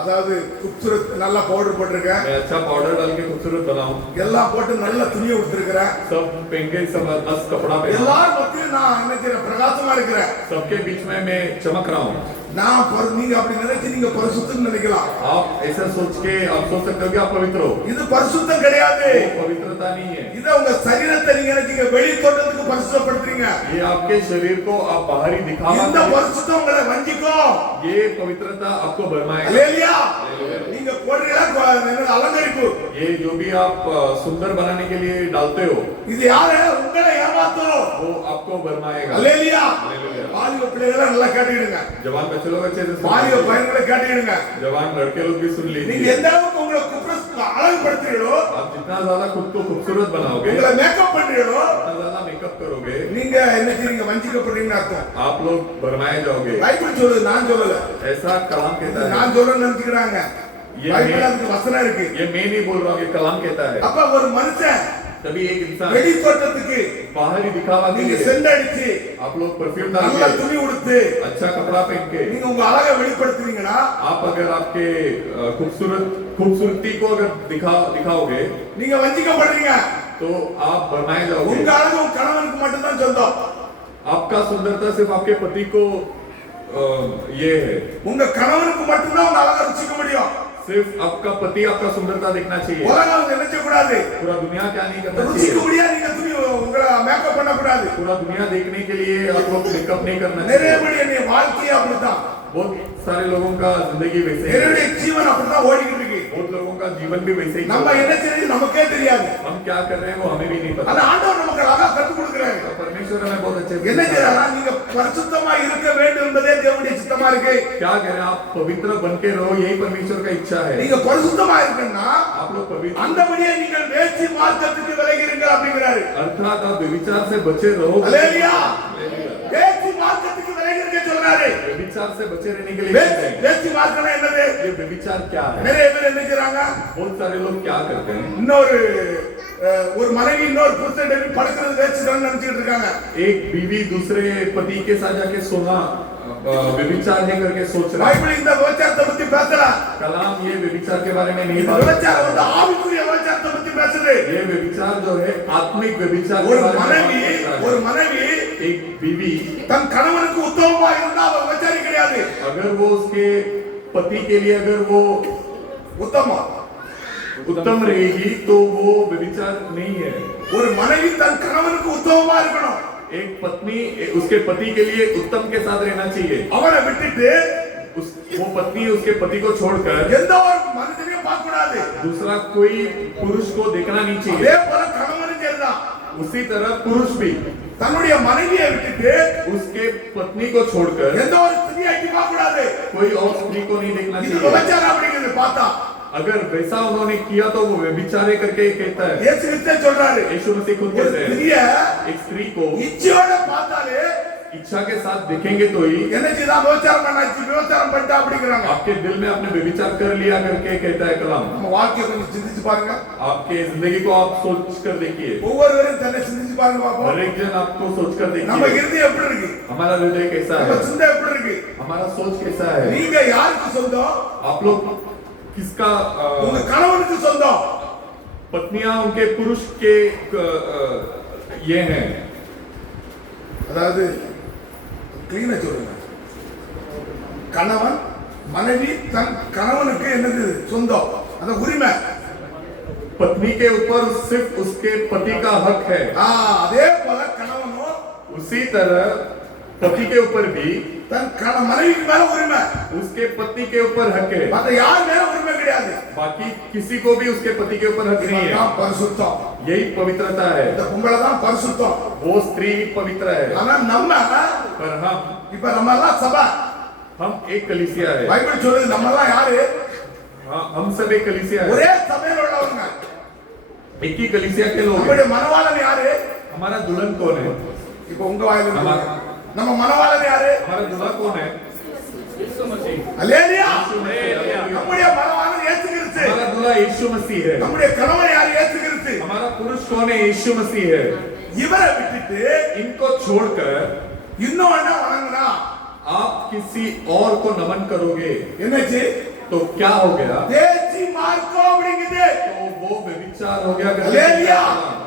அதாவது குப்சுரத் நல்லா பவுடர் போட்டிருக்கேன், मैं अच्छा पाउडर डाल के खूबसूरत बना हूँ, எல்லாம் போட்டு நல்ல துணியை உடுத்திருக்கிறேன், सब पहन के सब मस्त कपड़ा पहना हूँ, எல்லாரும் மத்தியிலும் நான் என்ன செய்யறேன்? பிரகாசமா இருக்கிறேன். सबके बीच में मैं चमक रहा हूँ। நீங்க அப்படி நினைச்சு நீங்க பரிசுத்தம் நினைக்கலாம். आप ऐसा सोच के आप सोच सकते हो कि आप पवित्र हो, இது பரிசுத்தம் கிடையாது. वो पवित्रता नहीं है। இத உங்க சரீரத்தை நீங்க நினைச்சீங்க வெளி தோட்டத்துக்கு பரிசுத்தப்படுத்துறீங்க. ये आपके शरीर को आप बाहरी दिखावा இந்த करें। பரிசுத்தம் உங்களை வஞ்சிக்கும். ये पवित्रता आपको भरमाएगा। அல்லேலூயா. நீங்க போடுறீங்களா அலங்கரிப்பு, ये जो भी आप सुंदर बनाने के लिए डालते हो, இது யாரு? உங்களை ஏமாத்தும். वो आपको भरमाएगा। அல்லேலூயா. हालेलुया। வாலிப பிள்ளைகளை நல்லா கேட்டுக்கிடுங்க, जवान बच्चे लोग अच्छे से வாலிப सुनिए। பையன்களை கேட்டுக்கிடுங்க. जवान लड़के लोग भी सुन நீங்க लीजिए। எந்த அளவுக்கு உங்களை அழகுபடுத்துறீங்களோ, आप जितना ज्यादा खुद को खूबसूरत बनाओगे, உங்களை மேக்கப் பண்றீங்களோ, जितना ज्यादा मेकअप करोगे, நீங்க என்ன செய்றீங்க? வஞ்சிக்கப்படுறீங்கன்னு அர்த்தம். आप लोग भरमाए जाओगे। பைபிள் சொல்லுது, நான் சொல்லல. ऐसा कलाम कहता है। நான் சொல்றேன்னு நினைச்சுக்கிறாங்க. ये பைபிள்ல அதுக்கு வசனம் இருக்கு. ये मैं नहीं बोल रहा हूँ, ये कलाम कहता है। அப்ப ஒரு மனுஷன் तभी एक इंसान வெளி தோட்டத்துக்கு बाहरी दिखावा के நீங்க लिए சென்ட் அடிச்சு आप लोग परफ्यूम डाल நல்ல के, துணி உடுத்து अच्छा कपड़ा पहन के, நீங்க உங்க அழகை வெளிப்படுத்துறீங்கன்னா, आप अगर आपके खूबसूरती को अगर दिखाओगे நீங்க வஞ்சிக்கப்படுறீங்க. तो आप भरमाए जाओगे। உங்க அழகு உங்க கணவனுக்கு மட்டும் தான் சொந்தம். आपका सुंदरता सिर्फ आपके पति को ये है, உங்க கணவனுக்கு மட்டும் தான் உங்க அழகை ருசிக்க முடியும். सिर्फ आपका पति आपका सुंदरता देखना चाहिए। உலகம் நினைச்ச கூடாது, पूरा दुनिया क्या नहीं करना ருசிக்க चाहिए। முடியாது. நீங்க துணி உங்களை மேக்கப் பண்ண கூடாது. पूरा दुनिया देखने के लिए आप लोग मेकअप नहीं करना நிறைய चाहिए। பேர் என்னுடைய வாழ்க்கையே அப்படித்தான், बहुत सारे लोगों का जिंदगी वैसे ही है, என்னுடைய ஜீவன் அப்படித்தான் ஓடிக்கிட்டு இருக்கு. बहुत लोगों का जीवन भी वैसे ही चल நம்ம रहा है। என்ன செய்யறது நமக்கே தெரியாது. हम क्या कर रहे हैं वो हमें भी नहीं पता। ஆனா ஆண்டவர் நமக்கு அழகா கற்றுக் கொடுக்கிறாரு. तो परमेश्वर हमें बहुत अच्छे से என்ன सिखाया। செய்யறாங்க? நீங்க பரிசுத்தமா இருக்க வேண்டும் என்பதே தேவனுடைய சித்தமா இருக்கு. क्या कह रहे हैं? आप पवित्र बन के रहो, यही परमेश्वर का इच्छा है। நீங்க பரிசுத்தமா இருக்கணும்னா आप लोग पवित्र, அந்தபடியே நீங்கள் வேசி மார்க்கத்துக்கு விலகிறீர்கள் அப்படிங்கிறாரு. अर्थात आप व्यभिचार से बचे रहो। அல்லேலூயா. हालेलुया। வேசி மார்க்கத்துக்கு விலகிறீங்க சொல்றாரு. व्यभिचार से बचे रहने के लिए வேசி மார்க்கம் என்னது? ये व्यभिचार क्या है? நிறைய பேர் என்ன செய்றாங்க? बहुत सारे लोग क्या करते हैं? இன்னொரு ஒரு மனைவி இன்னொரு புருஷன் படுக்கிறது வேசிதான் நினைச்சிட்டு இருக்காங்க. एक बीवी दूसरे पति के साथ जाके सोना व्यभिचार है करके सोच रहा है। பைபிள் இந்த விபச்சாரத்தை பத்தி பேசல. कलाम ये व्यभिचार के बारे में नहीं இந்த बात करता। விபச்சாரம் வந்து ஆவிக்குரிய விபச்சாரத்தை பத்தி பேசுது. ये व्यभिचार जो है आत्मिक व्यभिचार के ஒரு बारे में மனைவி बात करता है। ஒரு மனைவி एक बीवी தன் கணவனுக்கு உத்தமமா இருந்தா அவ விபச்சாரி கிடையாது. अगर वो उसके पति के लिए अगर वो உத்தமம். उत्तम रहेगी तो वो व्यभिचार नहीं है। ஒரு மனைவி தன் கணவனுக்கு உத்தமமா இருக்கணும். एक पत्नी उसके पति के लिए उत्तम के साथ रहना चाहिए। அவனை விட்டுட்டு वो पत्नी उसके पति को छोड़कर எந்த ஒரு மனுஷனையும் பார்க்க கூடாது. दूसरा कोई पुरुष को देखना नहीं चाहिए। அதே போல கணவனும் சரிதான். उसी तरह पुरुष भी தன்னுடைய மனைவியை விட்டுட்டு उसके पत्नी को छोड़कर எந்த ஒரு ஸ்திரியை எட்டி பார்க்க கூடாது. कोई और स्त्री को नहीं देखना இது चाहिए। விபச்சாரம் அப்படிங்கிறது பார்த்தா अगर वैसा उन्होंने किया तो वो व्यभिचारे करके कहता है। இயேசு கிறிஸ்து சொல்றாரு, यीशु मसीह खुद ஒரு कहते हैं ஸ்திரியை एक स्त्री को இச்சையோட பார்த்தாலே इच्छा के साथ देखेंगे तो ही என்ன செய்தா விபச்சாரம் பண்ணாச்சு, விபச்சாரம் பண்ணிட்டா அப்படிங்கிறாங்க. आपके दिल में आपने व्यभिचार कर लिया करके कहता है कलाम। நம்ம வாழ்க்கையை கொஞ்சம் சிந்திச்சு பாருங்க. आपके जिंदगी को आप सोच कर देखिए, ஒவ்வொருவரும் தன்னை சிந்திச்சு பாருங்க பாப்போம். हर एक जन आपको सोच कर நம்ம देखिए இருதயம் எப்படி இருக்கு, हमारा हृदय कैसा நம்ம है, சிந்தை எப்படி இருக்கு, हमारा सोच कैसा है। நீங்க யாருக்கு சொந்தம்? आप लोग किसका உங்க கணவனுக்கு சொந்தம். पत्नियां उनके पुरुष के ये हैं। அதாவது கிளீனா சொல்லுங்க, கணவன் மனைவி தன் கணவனுக்கு என்னது சொந்தம், அந்த உரிமை. पत्नी के ऊपर सिर्फ उसके पति का हक है, அதே போல கணவனும் उसी तरह पति के ऊपर भी தன் மனைவிக்கு மேல உரிமை. उसके पत्नी के ऊपर हक है, மத்த யார் மேல உரிமை கிடையாது. बाकी किसी को भी उसके पति के ऊपर हक नहीं है। இதுதான் பரிசுத்தம். यही पवित्रता है, இந்த பொம்பளை தான் பரிசுத்தம். वो स्त्री पवित्र है। ஆனா நம்ம पर हम இப்ப நம்ம எல்லாம் சபை, एक कलीसिया है। பைபிள் சொல்லுது நம்ம எல்லாம் யாரு? हम सब एक कलीसिया है, ஒரே சபையில உள்ளவங்க. एक ही कलीसिया के लोग हैं। நம்முடைய மனவாளன் யாரு? हमारा दुल्हन कौन है? இப்ப உங்க வாயில இருந்து நம்ம மனவாளன் யாரு? हमारा दूल्हा कौन है? அல்லேலூயா. हालेलुया। நம்முடைய மனவாளன் இயேசு கிறிஸ்து. हमारा दूल्हा यीशु मसीह है। நம்முடைய கணவன் யாரு? இயேசு கிறிஸ்து. हमारा पुरुष कौन है? यीशु मसीह है। இவரை விட்டுட்டு इनको छोड़कर இன்னும் என்ன வணங்குனா आप किसी और को नमन करोगे என்னச்சு? तो क्या हो गया? தேசி மார்க்கம் அப்படிங்குது. तो वो व्यभिचार हो गया। हालेलुया।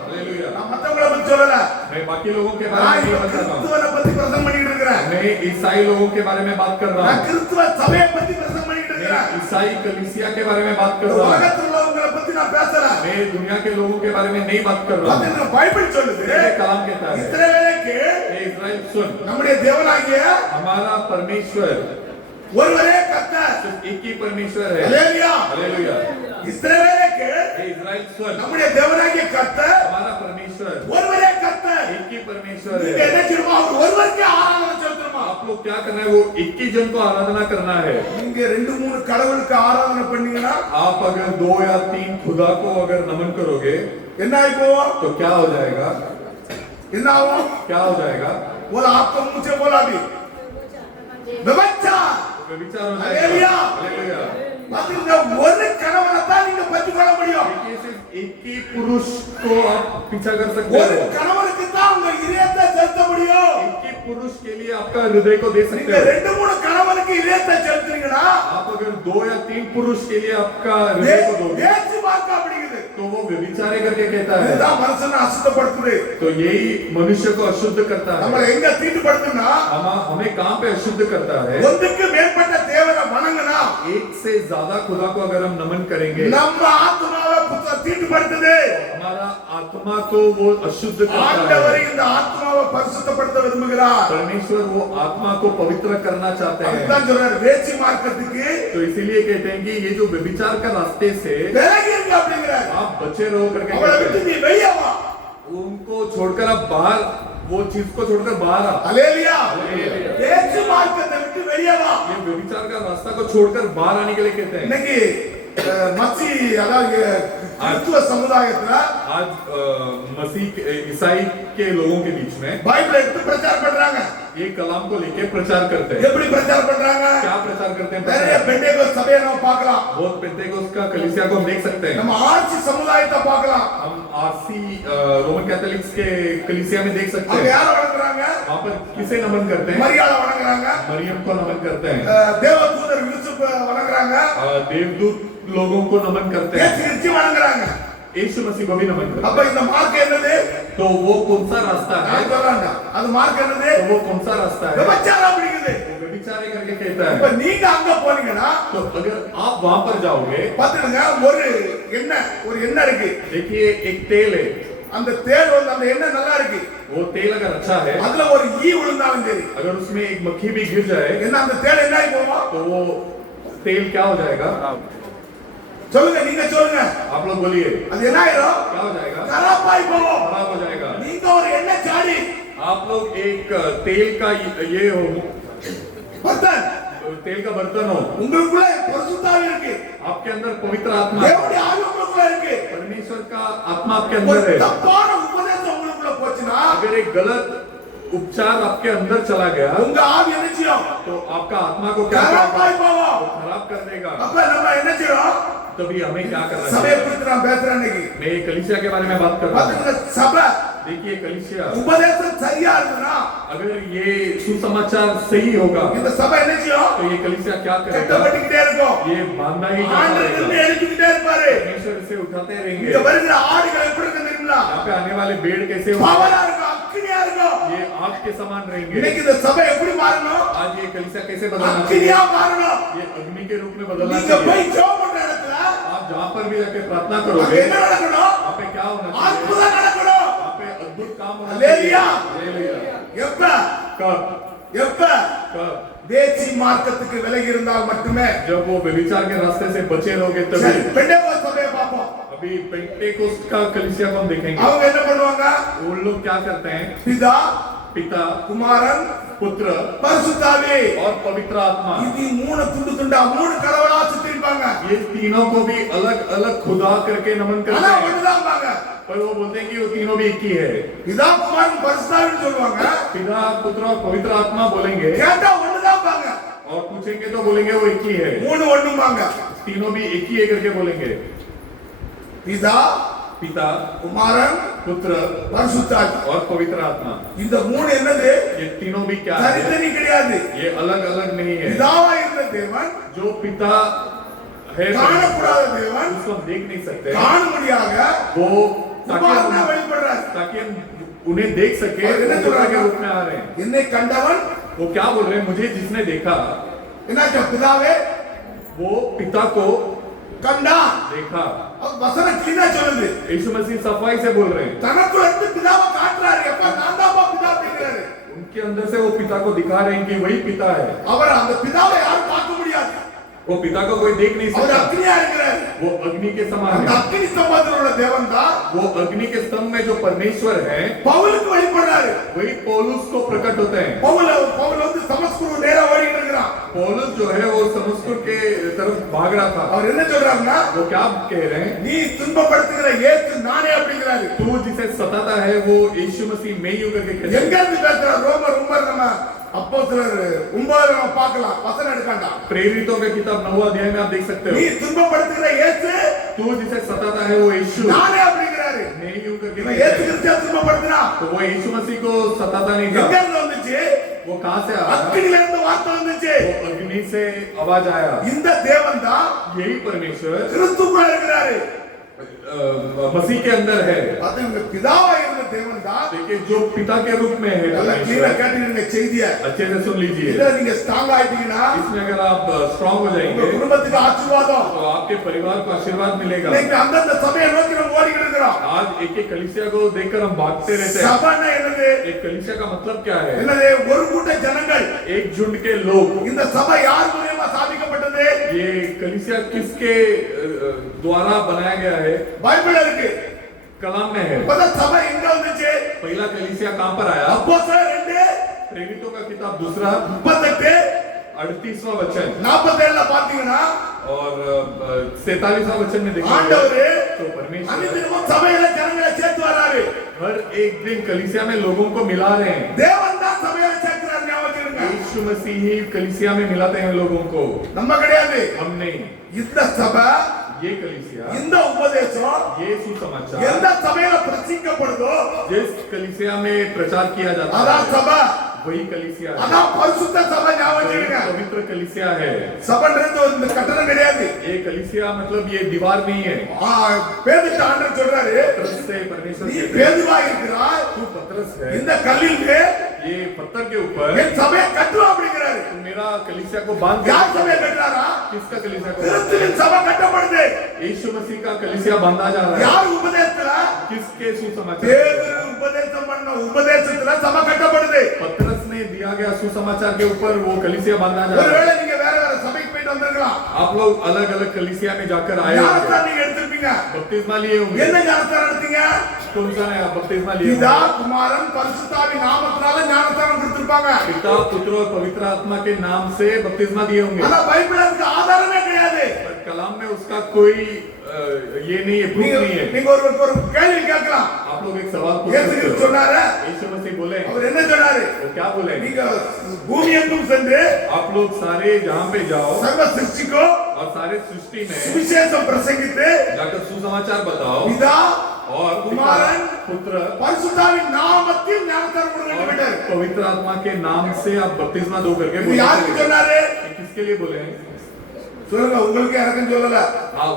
हालेलुया। நான் மத்தவங்கள பத்தி சொல்லல, मैं बाकी लोगों के बारे நான் में नहीं இப்ப बता रहा हूँ, கிறிஸ்துவனை பத்தி பிரசங்கம் பண்ணிட்டு இருக்கிறேன். मैं ईसाई लोगों के बारे में बात कर रहा நான் हूँ, கிறிஸ்துவ சபையை பத்தி பிரசங்கம் பண்ணிட்டு मैं இருக்கிறேன். ईसाई कलीसिया के बारे में बात कर रहा हूँ, உலகத்துல உள்ளவங்களை பத்தி நான் பேசல. मैं दुनिया के लोगों के बारे में नहीं बात कर रहा हूँ। அதுக்கு பைபிள் சொல்லுது, ये कलाम कहता है, இஸ்ரவேலுக்கு हे इस्राएल सुन, நம்முடைய தேவனாகிய हमारा परमेश्वर ஒருவரே கர்த்தர். सिर्फ एक ही परमेश्वर है। அல்லேலூயா. हालेलुया। இஸ்ரவேலுக்கு हे इस्राएल सुन, நம்முடைய தேவனாகிய கர்த்தர் हमारा परमेश्वर ஒருவரே கர்த்தர். एक ही परमेश्वर நீங்க है। என்ன செய்யணுமா? அவர் ஒருவருக்கே ஆராதனை செலுத்தணுமா? आप लोग क्या करना है? वो एक ही जन को आराधना करना है। நீங்க 2-3 கடவுளுக்கு ஆராதனை பண்ணீங்கன்னா आप अगर 2 या 3 खुदा को अगर नमन करोगे என்ன ஆகி போவோம்? तो क्या हो जाएगा? என்ன ஆகும்? क्या हो जाएगा? बोला आपको मुझे बोला भी व्यभिचार. व्यभिचार हो हालेलुया। जाएगा। हालेलुया। பாத்தீங்கன்னா ஒரு கணவனை தான் நீங்க பற்றி கொள்ள முடியும். देखिए, सिर्फ एक ही पुरुष को आप पीछा कर सकते ஒரு हो। கணவனுக்கு தான் உங்க இதயத்தை செலுத்த முடியும். एक ही पुरुष के लिए आपका हृदय को दे सकते நீங்க हो। 2-3 கணவனுக்கு இதயத்தை செலுத்துறீங்கன்னா आप अगर 2 या 3 पुरुष के लिए आपका हृदय को दोगे வேசி மார்க்கம் அப்படிங்குது. तो वो व्यभिचारे करके कहता है। இதுதான் மனுஷனை அசுத்தப்படுத்துது. तो यही मनुष्य को अशुद्ध करता நம்மள है। எங்க தீட்டுப்படுத்துனா हमें कहाँ पे अशुद्ध करता है? ஒன்றுக்கு மேற்பட்ட தேவனை வணங்குனா एक से ज्यादा खुदा को अगर हम नमन करेंगे நம்ம ஆத்மாவை தீட்டுப்படுத்துது. हमारा आत्मा को वो अशुद्ध करता ஆண்டவர் है। இந்த ஆத்மாவை பரிசுத்தப்படுத்த விரும்புகிறார். परमेश्वर वो आत्मा को पवित्र करना चाहते हैं। அதுதான் சொல்றாரு வேசி மார்க்கத்துக்கு तो इसीलिए कहते हैं कि ये जो व्यभिचार का रास्ते से விலகி இருங்க அப்படிங்கிறார். आप बचे रहो करके அவளை कहते விட்டு हैं। நீ வெளியே வா. उनको छोड़कर आप बाहर, वो चीज को छोड़कर बाहर आ। அல்லேலூயா. வேசி மார்க்கத்தை விட்டு வெளியே வா. ये व्यभिचार का रास्ता को छोड़कर बाहर आने के लिए कहते हैं। இன்னைக்கு மச்சி அதாவது கிறிஸ்துவ சமுதாயத்துல आज मसीह ईसाई के लोगों के बीच में பைபிள் எடுத்து பிரச்சாரம் பண்றாங்க. ये कलाम को लेके प्रचार करते हैं। எப்படி பிரச்சாரம் பண்றாங்க? क्या प्रचार करते हैं? நிறைய பெண்டேகோஸ்து சபையை நம்ம பார்க்கலாம். बहुत पेंटेकोस्ट का कलीसिया को हम देख सकते हैं। நம்ம ஆர்சி சமுதாயத்தை பார்க்கலாம். हम आरसी रोमन कैथोलिक्स के कलीसिया में देख सकते அவங்க हैं। யார வணங்குறாங்க? वहाँ पर किसे नमन करते हैं? மரியாதை வணங்குறாங்க. मरियम को नमन करते हैं। தேவதூதர் யூசுப் வணங்குறாங்க. देवदूत लोगों को नमन करते हैं। இயேசு கிறிஸ்து வணங்குறாங்க. यीशु मसीह को भी नमन करते அப்ப हैं। இந்த மார்க்கம் என்னது? तो वो कौन सा रास्ता है? நான் சொல்றேன். அது மார்க்கம் என்னது? तो वो कौन सा रास्ता है? விபச்சாரம் அப்படிங்குது. वो व्यभिचारे करके कहता இப்ப है। நீங்க அங்க போனீங்கன்னா तो अगर आप वहां पर जाओगे, பாத்துடுங்க, ஒரு எண்ணெய் இருக்கு. देखिए एक तेल है, அந்த தேள் வந்து அந்த எண்ணெய் நல்லா இருக்கு. वो तेल अगर अच्छा है, அதுல ஒரு ஈ விழுந்தாலும் சரி, अगर उसमें एक मक्खी भी गिर जाए என்ன அந்த தேள் என்ன ஆகி போகும்? तो वो तेल क्या हो जाएगा? சொல்லுங்க, நீங்க சொல்லுங்க. आप लोग बोलिए அது என்ன ஆயிரும்? क्या हो जाएगा? கராப்பாய் போகும். खराब हो जाएगा। நீங்க ஒரு எண்ணெய் சாடி आप लोग एक तेल का ये हो, பர்தன் तेल का बर्तन हो, உங்களுக்குள்ள பரிசுத்தாவி இருக்கு, आपके अंदर पवित्र आत्मा, தேவனுடைய ஆவி உங்களுக்குள்ள இருக்கு. परमेश्वर का आत्मा आपके ஒரு अंदर है। தப்பான உபதேசம் உங்களுக்குள்ள போச்சுன்னா अगर एक गलत उपचार आपके अंदर चला गया உங்க ஆவி என்ன செய்யும்? तो आपका आत्मा को क्या खराबाई करेगा? போவோம். वो खराब कर देगा। அப்ப நம்ம என்ன செய்யறோம்? तभी हमें क्या करना சபையை चाहिए? குறித்து நான் பேசுறேன் இன்னைக்கு. मैं कलीसिया के बारे में बात कर रहा हूँ। பாத்தீங்க சபை देखिए कलीसिया, உபதேசம் சரியா இருந்தனா अगर ये सुसमाचार सही होगा இந்த சபை என்ன செய்யும்? तो ये कलीसिया क्या करेगा? கட்டப்பட்டுக்கிட்டே இருக்கும். ये बांधा ही जाता ஆண்டவர் रहेगा। நின்று எழுப்பிக்கிட்டே இருப்பாரு. परमेश्वर से उठाते रहेंगे। இங்க வருகிற ஆடுகள் எப்படி இருக்கு தெரியுமா? यहाँ पे आने वाले भेड़ कैसे होंगे? பவரா இருக்கும், அக்கினியா இருக்கும். ये आग के समान रहेंगे। இன்னைக்கு இந்த சபை எப்படி மாறணும்? आज ये कलीसिया कैसे बदलना चाहिए? அக்கினியா மாறணும். ये अग्नि के रूप में बदलना நீங்க போய் चाहिए। ஜெபம் பண்ற இடத்துல आप जहाँ पर भी जाके प्रार्थना அங்க करोगे, என்ன நடக்கணும்? वहाँ पे क्या होना चाहिए? அற்புதம் நடக்கணும். वहाँ पे अद्भुत काम होना हालेलुया। हालेलुया। எப்ப? कब? எப்ப? कब? வேசி மார்க்கத்துக்கு விலகி இருந்தால் மட்டுமே. जब वो व्यभिचार के रास्ते से बचे रहोगे சரி, तभी। பெண்டேகோஸ்து சபையை பார்ப்போம். अभी पेंटेकोस्ट का कलीसिया को हम देखेंगे। அவங்க என்ன பண்ணுவாங்க? वो लोग क्या करते हैं? பிதா, पिता, குமாரன், पुत्र பரிசுத்தாவி. और पवित्र आत्मा, இது மூணு துண்டு துண்டா மூணு கடவுளா சுத்திருப்பாங்க. ये तीनों को भी अलग अलग खुदा करके नमन ஆனா करते हैं। ஒண்ணுதான்பாங்க. पर वो बोलते हैं कि वो तीनों भी एक ही है। பிதா, குமாரன், பரிசுத்தாவின்னு சொல்லுவாங்க. पिता, पुत्र और पवित्र आत्मा बोलेंगे கேட்டா ஒண்ணுதான்பாங்க. और पूछेंगे तो बोलेंगे वो एक ही है। மூணு ஒண்ணும்பாங்க. तीनों भी एक ही है करके बोलेंगे। பிதா, पिता, குமாரன், पुत्र பரிசுத்தாவி. और पवित्र आत्मा, இந்த மூணு என்னது? ये तीनों भी क्या है? தனித்தனி கிடையாது. ये अलग अलग नहीं है। பிதாவா இருந்த தேவன், जो पिता है காணக்கூடாத தேவன், उसको हम देख नहीं सकते, காணும்படியாக वो குமாரனா வெளிப்படுறார். ताकि हम उन्हें देख सके, और इन्हें पुत्र के जो रूप में आ रहे हैं। என்னை கண்டவன் वो क्या बोल रहे हैं? मुझे जिसने देखा, என்னாச்சு? பிதாவே वो पिता को கண்டான். देखा। அது வசனம் கிளீனா சொல்லுது. यीशु मसीह सफाई से बोल रहे हैं। தனக்குள்ள இருந்து பிதாவை காட்டுறாரு. எப்ப நான் தான் பிதா அப்படிங்கிறாரு. उनके अंदर से वो पिता को दिखा रहे हैं कि वही पिता है। அவர் அந்த பிதாவை யாரும் பார்க்க முடியாது. वो पिता को कोई देख नहीं அவர் सकता। அக்னியா இருக்கிறாரு. वो अग्नि के समान அந்த है। அக்னி ஸ்தம்பத்தில் உள்ள தேவன் தான் वो अग्नि के स्तंभ में जो परमेश्वर है, பவுலுக்கு வெளிப்படுறாரு. वही पौलुस को प्रकट होते हैं। பவுல் வந்து தமஸ்குக்கு நேரா ஓடிட்டு இருக்கிறான். पौलुस जो है वो समस्कुर के तरफ भाग रहा था। அவர் என்ன சொல்றாருன்னா, वो क्या कह रहे हैं? நீ துன்பப்படுத்துகிற இயேசு நானே அப்படிங்கிறாரு. तू जिसे सताता है वो यीशु मसीह में ही करके कहते எங்க हैं। இருந்து பேசுறாரு? ரோமர் நம்ம அப்போஸ்தலர் 9 நம்ம பார்க்கலாம். வசனம் எடுக்காண்டா. प्रेरितों के किताब 9 अध्याय में आप देख सकते நீ हो। துன்பப்படுத்துகிற இயேசு तू जिसे सताता है वो यीशु நானே அப்படிங்கிறாரு. में ही करके இவன் कहते இயேசு हैं। கிறிஸ்துவை துன்பப்படுத்தினா तो वो यीशु मसीह को सताता नहीं எங்க था। இருந்து வந்துச்சு? वो कहाँ से आया? அக்னியில இருந்து வார்த்தை வந்துச்சு. वो अग्नि से आवाज आया। இந்த தேவன் தான் यही परमेश्वर கிறிஸ்துக்குள்ள இருக்கிறாரு. मसीह के अंदर है। பாத்தீங்க, பிதாவா இருந்த தேவன் தான். देखिए जो पिता के रूप में है நல்லா கிளீனா परमेश्वर। கேட்டீங்க செய்திய. अच्छे से सुन लीजिए। இதுல நீங்க ஸ்ட்ராங் ஆயிட்டீங்கன்னா इसमें अगर आप स्ट्रांग हो உங்க जाएंगे குடும்பத்துக்கு ஆசீர்வாதம். तो आपके परिवार को आशीर्वाद मिलेगा। இன்னைக்கு அந்தந்த சபையை நோக்கி நம்ம ஓடிக்கிட்டு இருக்கிறோம். आज एक एक कलीसिया को देखकर हम भागते रहते हैं। சபைன்னா என்னது? एक कलीसिया का मतलब क्या है? என்னது? ஒரு கூட்ட ஜனங்கள். एक झुंड के लोग। இந்த சபை யார் மூலமா ஸ்தாபிக்கப்பட்டது? ये कलीसिया किसके द्वारा बनाया गया है? பைபிள்ல இருக்கு. कलाम में है। பத சபை எங்க வந்துச்சு? पहला कलीसिया कहां पर आया? அப்போஸ்தலர் 2 प्रेरितों का किताब दूसरा 38 38वां वचन 47ல பாத்தீங்கன்னா और 47वां वचन में देखिए ஆண்டவரே तो परमेश्वर அன்னிதினமும் சபையில ஜனங்களை சேர்த்து வராரு. हर एक दिन कलीसिया में लोगों को मिला रहे हैं। தேவன் தான் சபையில சேர்க்கிறார். ஞாபகம் வச்சுக்கோங்க. यीशु मसीह ही कलीसिया में मिलाते हैं लोगों को, நம்ம கிடையாது. हम नहीं। இந்த சபை, ये कलीसिया, இந்த உபதேசம் ये सुसमाचार எந்த சபையில பிரசிக்கப்படுதோ जिस कलीसिया में प्रचार किया जाता அதான் है சபை. वही कलीसिया है। அதான் பரிசுத்த சபை. ஞாபகம் वही வச்சுக்கோங்க. पवित्र कलीसिया है। சபைன்றது ஒரு இந்த கட்டடம் கிடையாது. ये कलीसिया मतलब ये दीवार नहीं है। பேதுரு ஆண்டவர் சொல்றாரு, पत्रस से परमेश्वर நீ कहते हैं, பேதுவா இருக்கிறாய். तू पत्रस है, இந்த கல்லில் மேல் ये पत्थर के ऊपर என் சபையை கட்டுவா அப்படிங்கிறாரு. तू मेरा कलीसिया को बांध दे। யார் சபையை கட்டுறாரா? किसका कलीसिया को? கிறிஸ்துவின் சபை கட்டப்படுது. यीशु मसीह का कलीसिया बांधा जा रहा है। யார் உபதேசத்துல? किसके सुसमाचार? பேதுரு உபதேசம் பண்ண உபதேசத்துல சபை கட்டப்படுது. पत्रस ने दिया गया सुसमाचार के ऊपर वो कलीसिया बांधा जा रहा है। ஒருவேளை நீங்க வேற வேற சபைக்கு போயிட்டு வந்திருக்கலாம். आप लोग अलग अलग कलीसिया में जाकर आए யாரை होंगे। நீங்க எடுத்திருப்பீங்க எடுத்திருப்பீங்க. बपतिस्मा लिए होंगे। என்ன ஞானஸ்தானம் எடுத்தீங்க? कौन सा है बपतिस्मा लिए பிதா होंगे? குமாரன் பரிசுத்தாவின் நாமத்தினால ஞானஸ்தானம் கொடுத்திருப்பாங்க. पिता पुत्र और पवित्र आत्मा के नाम से बपतिस्मा दिए होंगे। ஆனா பைபிள் அதுக்கு ஆதாரமே கிடையாது. पर कलाम में उसका कोई ये नहीं है, प्रूफ नहीं है। நீங்க ஒரு கேள்வி கேட்கலாம். आप लोग एक सवाल पूछ இயேசு सकते கிறிஸ்து हो। சொன்னாரு, यीशु मसीह बोले, அவர் என்ன சொன்னாரு? वो क्या बोले? நீங்க பூமி எங்கும் சென்று आप लोग सारे जहाँ पे जाओ சர்வ சிருஷ்டிக்கோ और सारे सृष्टि में சுவிசேஷம் பிரசங்கித்து जाकर सुसमाचार बताओ பிதா और कुमारन, पुत्र பரிசுத்தாவின் நாமத்தில் ஞானஸ்தானம் கொடுக்க और வேண்டும். पवित्र आत्मा के नाम से आप बपतिस्मा दो करके இது बोले। யாருக்கு சொன்னாரு? ये किसके लिए बोले? சொல்லுங்க, உங்களுக்கு எனக்கும் சொல்லல.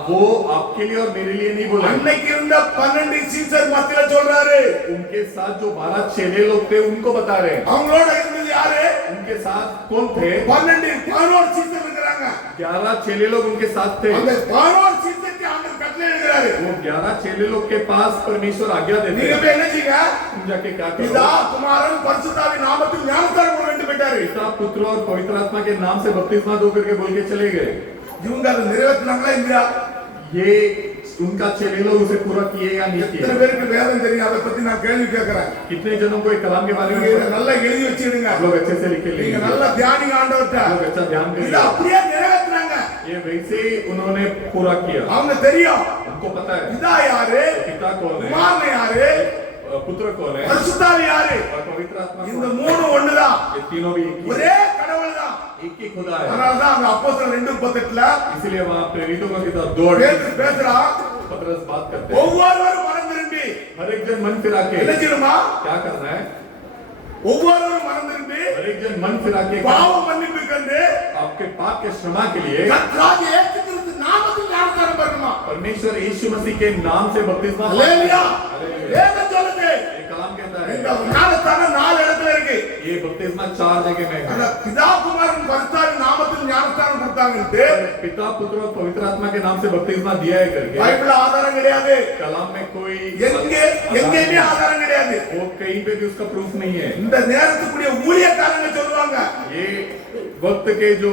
वो आपके लिए और मेरे लिए नहीं बोले। அன்னைக்கு இருந்த 12 சீசர் மத்தியில சொல்றாரு. उनके साथ जो 12 चेले लोग थे उनको बता रहे हैं। அவங்களோட இருந்தது யாரு? उनके साथ कौन थे? 11 சீசர் இருக்கிறாங்க. 11 चेले लोग उनके साथ थे। அந்த 11 சீசருக்கு ஆண்டவர் கட்டளை எடுக்கிறாரு. वो 11 चेले लोग के पास परमेश्वर आज्ञा देते நீங்க हैं। போய் என்ன செய்யுங்க? तुम जाके क्या பிதா करो? குமாரன் பரிசுத்தாவின் நாமத்தில் ஞானஸ்தானம் கொடுக்க வேண்டும் என்றாரு. पिता पुत्र और पवित्र आत्मा के नाम से बपतिस्मा दो करके बोल के चले गए। இவங்க அதை நிறைவேற்றினாங்களா இல்லையா? ये उनका चेले लोग उसे पूरा किए या नहीं எத்தனை किए? பேருக்கு வேதம் தெரியும்? அதை பத்தி நான் கேள்வி கேட்கிறேன். कितने जनों को एक कलाम के बारे में நீங்க இதை पता? நல்லா எழுதி வச்சிடுங்க. आप लोग अच्छे से लिख के நீங்க लेंगे। நல்லா தியானிங்க ஆண்டவர்ட்ட. आप लोग अच्छा ध्यान இதை करिए। அப்படியே நிறைவேற்றினாங்க. ये वैसे ही उन्होंने पूरा किया। அவங்க தெரியும் उनको पता है பிதா யாரு, पिता कौन है, குமாரன் யாரு, पुत्र कौन है பரிசுத்தாவி யாரு. और पवित्र आत्मा இந்த कौन है। மூணு ஒண்ணுதான். ये तीनों भी एक ही ஒரே கடவுள் தான். एक ही खुदा है। அதனாலதான் அந்த அப்போஸ்தலர் 2:38ல इसलिए वहाँ प्रेरितों का किताब 2 பேதுரு பேசுறான், पतरस बात करते हैं। ஒவ்வொருவரும் மனம் திரும்பி हर एक जन मन फिरा के என்ன செய்யணுமா? क्या करना है? ஒவ்வொருவரும் மனம் திரும்பி हर एक जन मन फिरा के பாவ மன்னிப்பு கண்டு आपके पाप के क्षमा के लिए கர்த்தராகிய இயேசு கிறிஸ்து நாமத்தில் ஞானஸ்தானம் பெறணுமா? परमेश्वर यीशु मसीह के नाम से बपतिस्मा அல்லேலூயா. हालेलुया। வேதம் சொல்லுது ये कलाम कहता இந்த है ஞானஸ்தானம் 4 இடத்துல இருக்கு. ये बपतिस्मा 4 जगह में அந்த है। பிதா குமாரன் பரிசுத்தாவின் நாமத்தில் ஞானஸ்தானம் கொடுத்தாங்கன்ட்டு पिता पुत्र और पवित्र आत्मा के नाम से बपतिस्मा दिया है करके பைபிள்ல ஆதாரம் கிடையாது. कलाम में कोई எங்கேயுமே ஆதாரம் கிடையாது. वो कहीं पे भी उसका प्रूफ नहीं है। இந்த நேரத்துக்குரிய ஊழியக்காரங்க சொல்லுவாங்க, ये वक्त के जो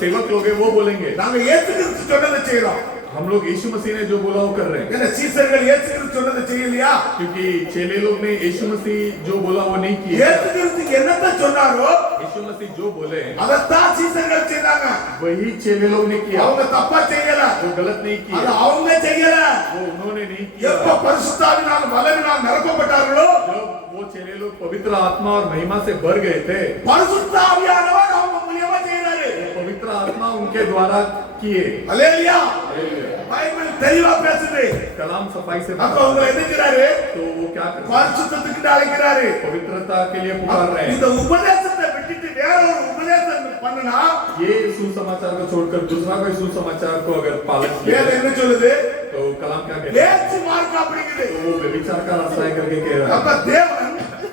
सेवक लोग हैं वो बोलेंगे நாங்க இயேசு கிறிஸ்து சொன்னதை செய்யறோம். हम लोग यीशु मसीह ने जो बोला वो कर रहे हैं। ஏன்னா சீசர்கள் இயேசு கிறிஸ்து சொன்னதை செய்யலையா? क्योंकि चेले लोग ने यीशु मसीह जो बोला वो नहीं किए। இயேசு கிறிஸ்து என்னத்தை சொன்னாரோ यीशु मसीह जो बोले அதைத்தான் சீசர்கள் செய்தாங்க. वही चेले लोग ने किया। அவங்க தப்பா செய்யல, वो गलत नहीं அது किया, அவங்க செய்யல. वो उन्होंने नहीं किया। எப்ப பரிசுத்தாவினால் வல்லமையினால் நிரப்பப்பட்டார்களோ जब वो चेले लोग पवित्र आत्मा और महिमा से भर गए थे, பரிசுத்தாவியானவர் அவங்க மூலியமா செய்யறாரு. पवित्र आत्मा उनके द्वारा किए। அல்லேலூயா. हालेलुया। பைபிள் தெளிவா பேசுது. कलाम सफाई से அப்ப அவங்க என்ன செய்றாரு? तो वो क्या करते हैं? பரிசுத்தத்துக்கு அழைக்கிறாரு. पवित्रता के लिए पुकार रहे हैं। இந்த உபதேசத்தை விட்டுட்டு வேற ஒரு உபதேசம் பண்ணுனா ये सुसमाचार को छोड़कर दूसरा कोई सुसमाचार को अगर पालन किया வேதம் என்ன சொல்லுது? तो कलाम क्या कहता है? வேற்று மார்க்கம் அப்படிங்குது. तो वो व्यभिचार का रास्ता है करके कह रहा அப்ப है। தேவன்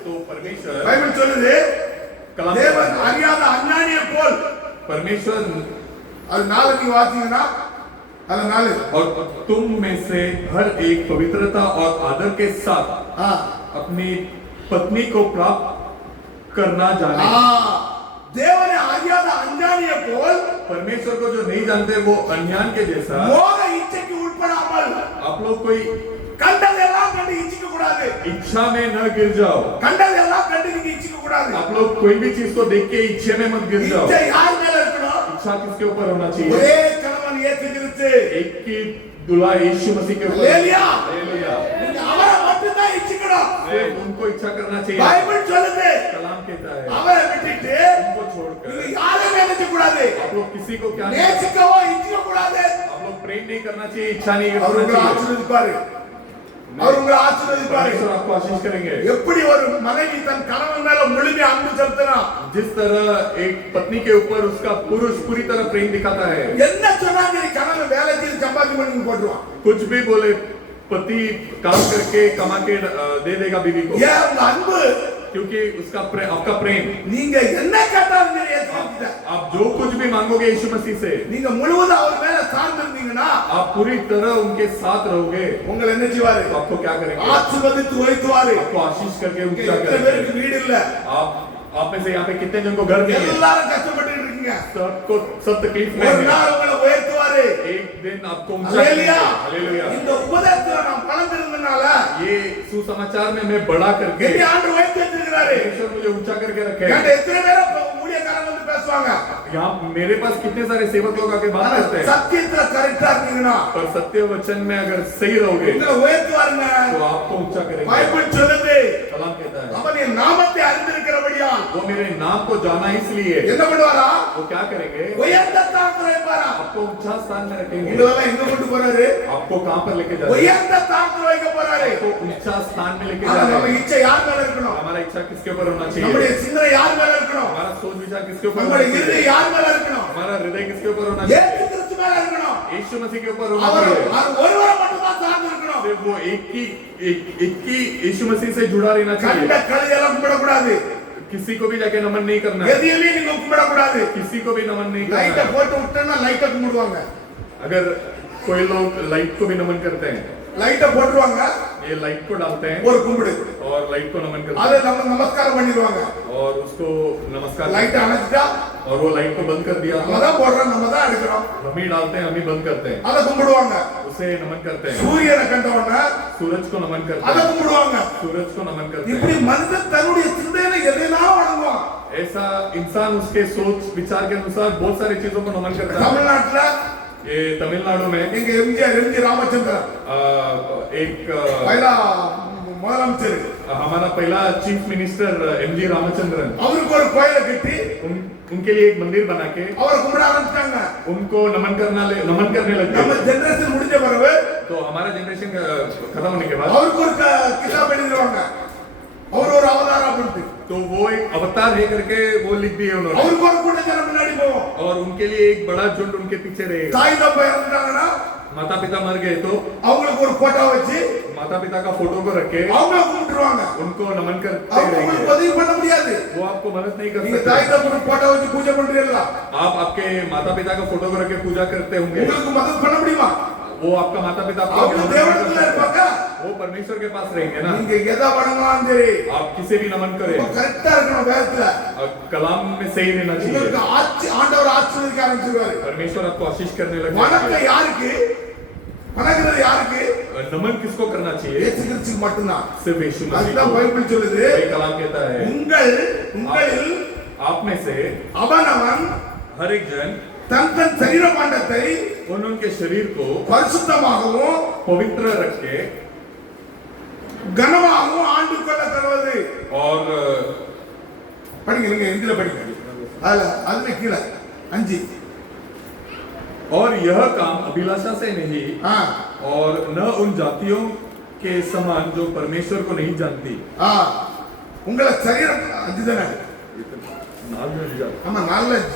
तो परमेश्वर பைபிள் சொல்லுது, कलाम தேவன் அறியாத அஞ்ஞானியை போல். परमेश्वर அது 4 நீங்க வாசிங்கன்னா அது 4. और तुम में से हर एक पवित्रता और आदर के साथ अपनी पत्नी को प्राप्त करना जाने। தேவனை அறியாத அஞ்ஞானியை போல் परमेश्वर को जो नहीं जानते वो अज्ञान के जैसा மோக இச்சைக்கு உட்படாமல் आप लोग कोई கண்டதெல்லாம் கண்டு இச்சிக்க கூடாது. इच्छा में न गिर जाओ। கண்டதெல்லாம் கண்டு நீங்க இச்சிக்க கூடாது. आप लोग कोई भी चीज को देख के इच्छे में मत गिर जाओ। இச்சை யார் மேல இருக்கணும்? इच्छा किसके ऊपर होना चाहिए? ஒரே கணவன் இயேசு கிறிஸ்து. एक की दुल्हा यीशु मसीह के ऊपर। हालेलुया। हालेलुया। நீங்க அவரை மட்டும்தான் இச்சிக்கணும். सिर्फ उनको इच्छा करना चाहिए। பைபிள் சொல்லுது, कलाम कहता है அவரை விட்டுட்டு उनको छोड़कर நீங்க யாரையும் நினைக்க கூடாது. आप लोग किसी को क्या नहीं, நேசிக்கவோ இச்சிக்க கூடாது. आप लोग प्रेम नहीं करना चाहिए, इच्छा नहीं அவர் करना உங்களை चाहिए। ஆசீர்வதிப்பாரு. அவர் உங்களை ஆசீர்வதிப்பாரு. परमेश्वर आपको आशीष करेंगे। எப்படி ஒரு மனைவி தன் கணவன் மேல முழுமையா அன்பு செலுத்தினா, जिस तरह एक पत्नी के ऊपर उसका पुरुष पूरी तरह प्रेम दिखाता है। என்ன சொன்னாங்க? நீ கணவன் வேலை செய்து சம்பாதி பண்ணி போட்டுருவான். कुछ भी बोले पति काम करके कमा के दे देगा बीवी को, ஏன் உங்க அன்பு? क्योंकि उसका आपका प्रेम। நீங்க என்ன கேட்டாலும் நீங்க ஏத்துக்கிட்ட. आप जो कुछ भी मांगोगे यीशु मसीह से, நீங்க முழுவதும் அவர் மேல சார்ந்திருந்தீங்கன்னா आप पूरी तरह उनके साथ रहोगे। உங்களை என்ன செய்வாரு? तो आपको क्या करेंगे? ஆசீர்வதித்து உயர்த்துவாரு. आपको आशीष करके இங்க ऊंचा எத்தனை करेंगे। பேருக்கு வீடு இல்ல? आप में से यहाँ पे कितने जन को घर नहीं है? எல்லாரும் கஷ்டப்பட்டு இருக்கீங்க. सबको सब तकलीफ में ஒரு है। நாள் உங்களை உயர்த்துவாரு. வருவாரு. एक दिन आपको ऊंचा அல்லேலூயா. करेंगे। हालेलुया। இந்த உபதேசத்துல நாம் வளர்ந்திருந்தனால ये सुसमाचार में मैं बड़ा करके என்னை ஆண்டு உயர்த்தி வச்சிருக்கிறாரு. परमेश्वर मुझे ऊंचा करके रखे। என்கிட்ட எத்தனை பேர் ஊழியக்காரங்க வந்து பேசுவாங்க. यहाँ मेरे पास कितने सारे सेवक लोग आके बात करते हैं, சத்தியத்துல கரெக்டா இருக்கீங்கன்னா पर सत्य वचन में अगर सही रहोगे உங்களை உயர்த்துவாருங்க. तो आपको ऊंचा करेंगे। பைபிள் சொல்லுது कलाम कहता है அவன் என் நாமத்தை அறிந்திருக்கிறபடியா वो मेरे नाम को जाना इसलिए என்ன பண்ணுவாரா? वो क्या करेंगे, உயர்ந்த ஸ்தானத்துல வைப்பாரா? आपको ऊंचा स्थान में रखेंगे। உங்களெல்லாம் எங்க கொண்டு போறாரு? आपको कहां पर लेके जा रहे हैं, உயர்ந்த ஸ்தானத்துல வைக்க போறாரு. आपको ऊंचा स्थान में लेके ஆனா जा நம்ம रहे हैं। இச்சை யார் மேல இருக்கணும்? हमारा इच्छा किसके ऊपर होना நம்முடைய चाहिए, சிந்தனை யார் மேல இருக்கணும்? हमारा सोच विचार किसके ऊपर होना நம்முடைய चाहिए, இருதயம் யார் மேல இருக்கணும்? हमारा हृदय किसके ऊपर होना இயேசு चाहिए, கிறிஸ்து மேல இருக்கணும். यीशु मसीह के ऊपर होना அவர் चाहिए। ஒருவரை மட்டும் தான் சார்ந்து இருக்கணும். सिर्फ वो एक ही यीशु मसीह से जुड़ा रहना கண்ட चाहिए। கழுதையெல்லாம் கும்பிடக்கூடாது. किसी को भी जाके नमन नहीं करना है, எதையுமே நீங்க கும்பிடக்கூடாது. किसी को भी नमन नहीं லைட்டை करना है। போட்டு விட்டோம்னா லைட்டை கும்பிடுவாங்க. अगर कोई लोग लाइट को भी नमन करते हैं, லைட்டை போட்டுருவாங்க, ये लाइट को डालते हैं ஒரு கும்பிடு. और लाइट को नमन करते அதை हैं நம்ம நமஸ்காரம் பண்ணிடுவாங்க. और उसको नमस्कार லைட்டை करते हैं। அணைச்சிட்டா और वो लाइट को बंद कर दिया நம்ம तो தான் போடுறோம், நம்ம தான் எடுக்கிறோம். हम ही डालते हैं, हम ही बंद करते हैं, அதை கும்பிடுவாங்க. उसे नमन करते हैं। சூரியனை கண்ட உடனே सूरज को नमन करते அதை हैं, கும்பிடுவாங்க. सूरज को नमन करते இப்படி हैं। மனிதன் தன்னுடைய சிந்தையில எதையெல்லாம் வணங்குவான். ऐसा इंसान उसके सोच विचार के अनुसार बहुत सारी चीजों को नमन करता है। தமிழ்நாட்டுல ये तमिलनाडु में எங்க எம்ஜி ராமச்சந்திரன் एक பைலா முதலமைச்சர், हमारा पहला चीफ मिनिस्टर एमजी रामचंद्रन, அவருக்கு ஒரு கோயிலை கட்டி उनके लिए एक मंदिर बना के அவரை கும்பிட ஆரம்பிச்சிட்டாங்க. उनको नमन करने लगे। நம்ம ஜெனரேஷன் முடிஞ்ச பிறகு तो हमारा जनरेशन खत्म होने के बाद அவருக்கு ஒரு கிதாப் எழுதிடுவாங்க, அவர் ஒரு அவதாரம் அப்படின்ட்டு. तो वो एक अवतार है करके वो लिख दिए उन्होंने, அவருக்கு ஒரு கூட்டத்தில் முன்னாடி போவோம். और उनके लिए एक बड़ा झुंड उनके पीछे रहेगा। தாய் தப்பா இறந்துட்டாங்கன்னா माता पिता मर गए तो அவங்களுக்கு ஒரு போட்டோ வச்சு माता पिता का फोटो को रखे அவங்கள கும்பிட்டுருவாங்க. उनको नमन करते அவங்க रहेंगे। உங்களுக்கு உதவி பண்ண முடியாது. वो आपको मदद नहीं कर நீங்க தாய் सकते। தப்பு போட்டோ வச்சு பூஜை பண்றீங்களா? आप आपके माता पिता का फोटो को रख के पूजा करते होंगे, உங்களுக்கு மதத் பண்ண முடியுமா? वो आपका माता पिता आपको அவங்க नमन नहीं தேவனத்துல कर सकते। இருப்பாங்க. वो परमेश्वर के पास रहेंगे ना। நீங்க எதை வணங்கலாம் சரி, आप किसे भी नमन करें, கரெக்டா இருக்கணும். வேதத்துல कलाम में सही रहना चाहिए। உங்களுக்கு ஆண்டவர் ஆசீர்வதிக்க ஆரம்பிச்சிருவாரு. परमेश्वर आपको आशीष करने लगे। வணக்கம் யாருக்கு? வணங்குறது யாருக்கு? नमन किसको करना चाहिए, இயேசு கிறிஸ்துவுக்கு மட்டும்தான். सिर्फ यीशु मसीह அதுதான் को। பைபிள் சொல்லுது. वही कलाम कहता है உங்களில் आप में से அவனவன் हर एक जन தன் தன் சரீர பாண்டத்தை उनके शरीर को பரிசுத்தமாகவும் पवित्र रख के கனமாகவும் ஆண்டு கொள்ள தருவது. और படிங்க, நீங்க இந்தியில படிங்க. அதுல கீழே 5. और यह काम अभिलाषा से नहीं और न उन जातियों के समान जो परमेश्वर को नहीं जानती। உங்களை சரீரம் அதுதானே? ஆமா, நாலேஜ்.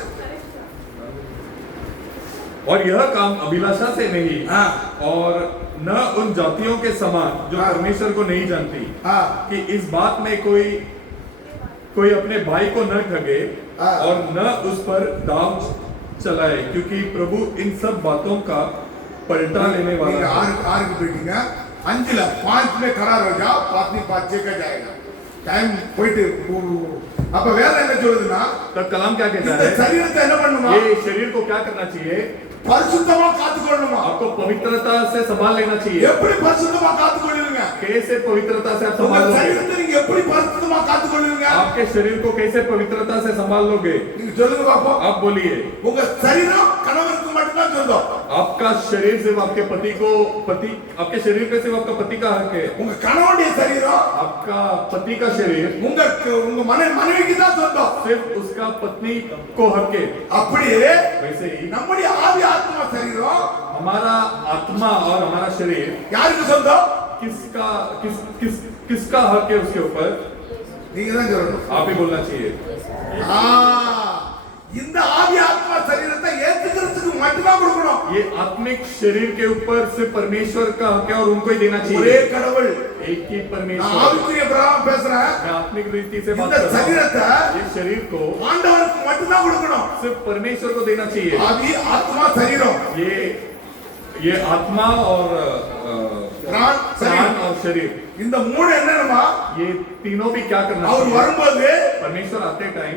और यह काम अभिलाषा से नहीं और न उन जातियों के समान जो परमेश्वर को नहीं जानती, कि इस बात में कोई अपने भाई को न ठगे और न उस पर दाव चलाए, क्योंकि प्रभु इन सब बातों का पलटा लेने वाला है। आर्क मीटिंग 5 5 में खड़ा रह जाओ, पातनी 5 का जाएगा टाइम போயிட்டு. அப்ப வேற என்ன சொல்லுதுன்னா, तब कलाम क्या कहता இந்த है, சரீரத்தை என்ன பண்ணணுமா? ये शरीर को क्या करना चाहिए, பரிசுத்தமா காத்துக்கொள்ளணுமா? आपको पवित्रता से संभाल लेना चाहिए। எப்படி பரிசுத்தமா காத்துக்கொள்வீங்க? कैसे पवित्रता से आप உங்க संभाल लोगे, சரீரத்தை நீங்க எப்படி பரிசுத்தமா காத்துக்கொள்வீங்க? आपके शरीर को कैसे पवित्रता से संभाल लोगे, நீங்க சொல்லுங்க பாப்போம். आप बोलिए। உங்க சரீரம் கணவனுக்கு மட்டும் தான் சொந்தம். आपका शरीर सिर्फ आपके आपके शरीर पे सिर्फ आपका पति का हक है। உங்க கணவனுடைய சரீரம் आपका पति का शरीर உங்க மனைவிக்கு தான் சொந்தம். सिर्फ उसका पत्नी को हक है। அப்படியே वैसे ही நம்முடைய ஆவி ஆத்மா சரீரம் हमारा आत्मा और हमारा शरीर யாருக்கு சொந்தம்? किसका हक है उसके ऊपर, நீங்க தான் சொல்லணும். आप ही बोलना चाहिए। இந்த ஆவி ஆத்மா சரீரத்தை ஏத்துக்கிறதுக்கு மட்டும்தான் கொடுக்கணும். ये आत्मिक शरीर के ऊपर सिर्फ परमेश्वर का हक है और उनको ही देना ஒரே चाहिए। கடவுள். एक ही நான் परमेश्वर। ஆவிக்குரிய பிரகாரம் பேசுறேன். मैं आत्मिक रीति से बात இந்த कर रहा சரீரத்தை हूँ। इस शरीर को ஆண்டவருக்கு மட்டும்தான் கொடுக்கணும். सिर्फ परमेश्वर को देना चाहिए। ஆவி ஆத்மா சரீரம் ये आत्मा और प्राण प्राण और शरीर, இந்த மூணு என்னன்னா, ये तीनों भी क्या करना அவர் चाहिए, வரும்போது परमेश्वर आते टाइम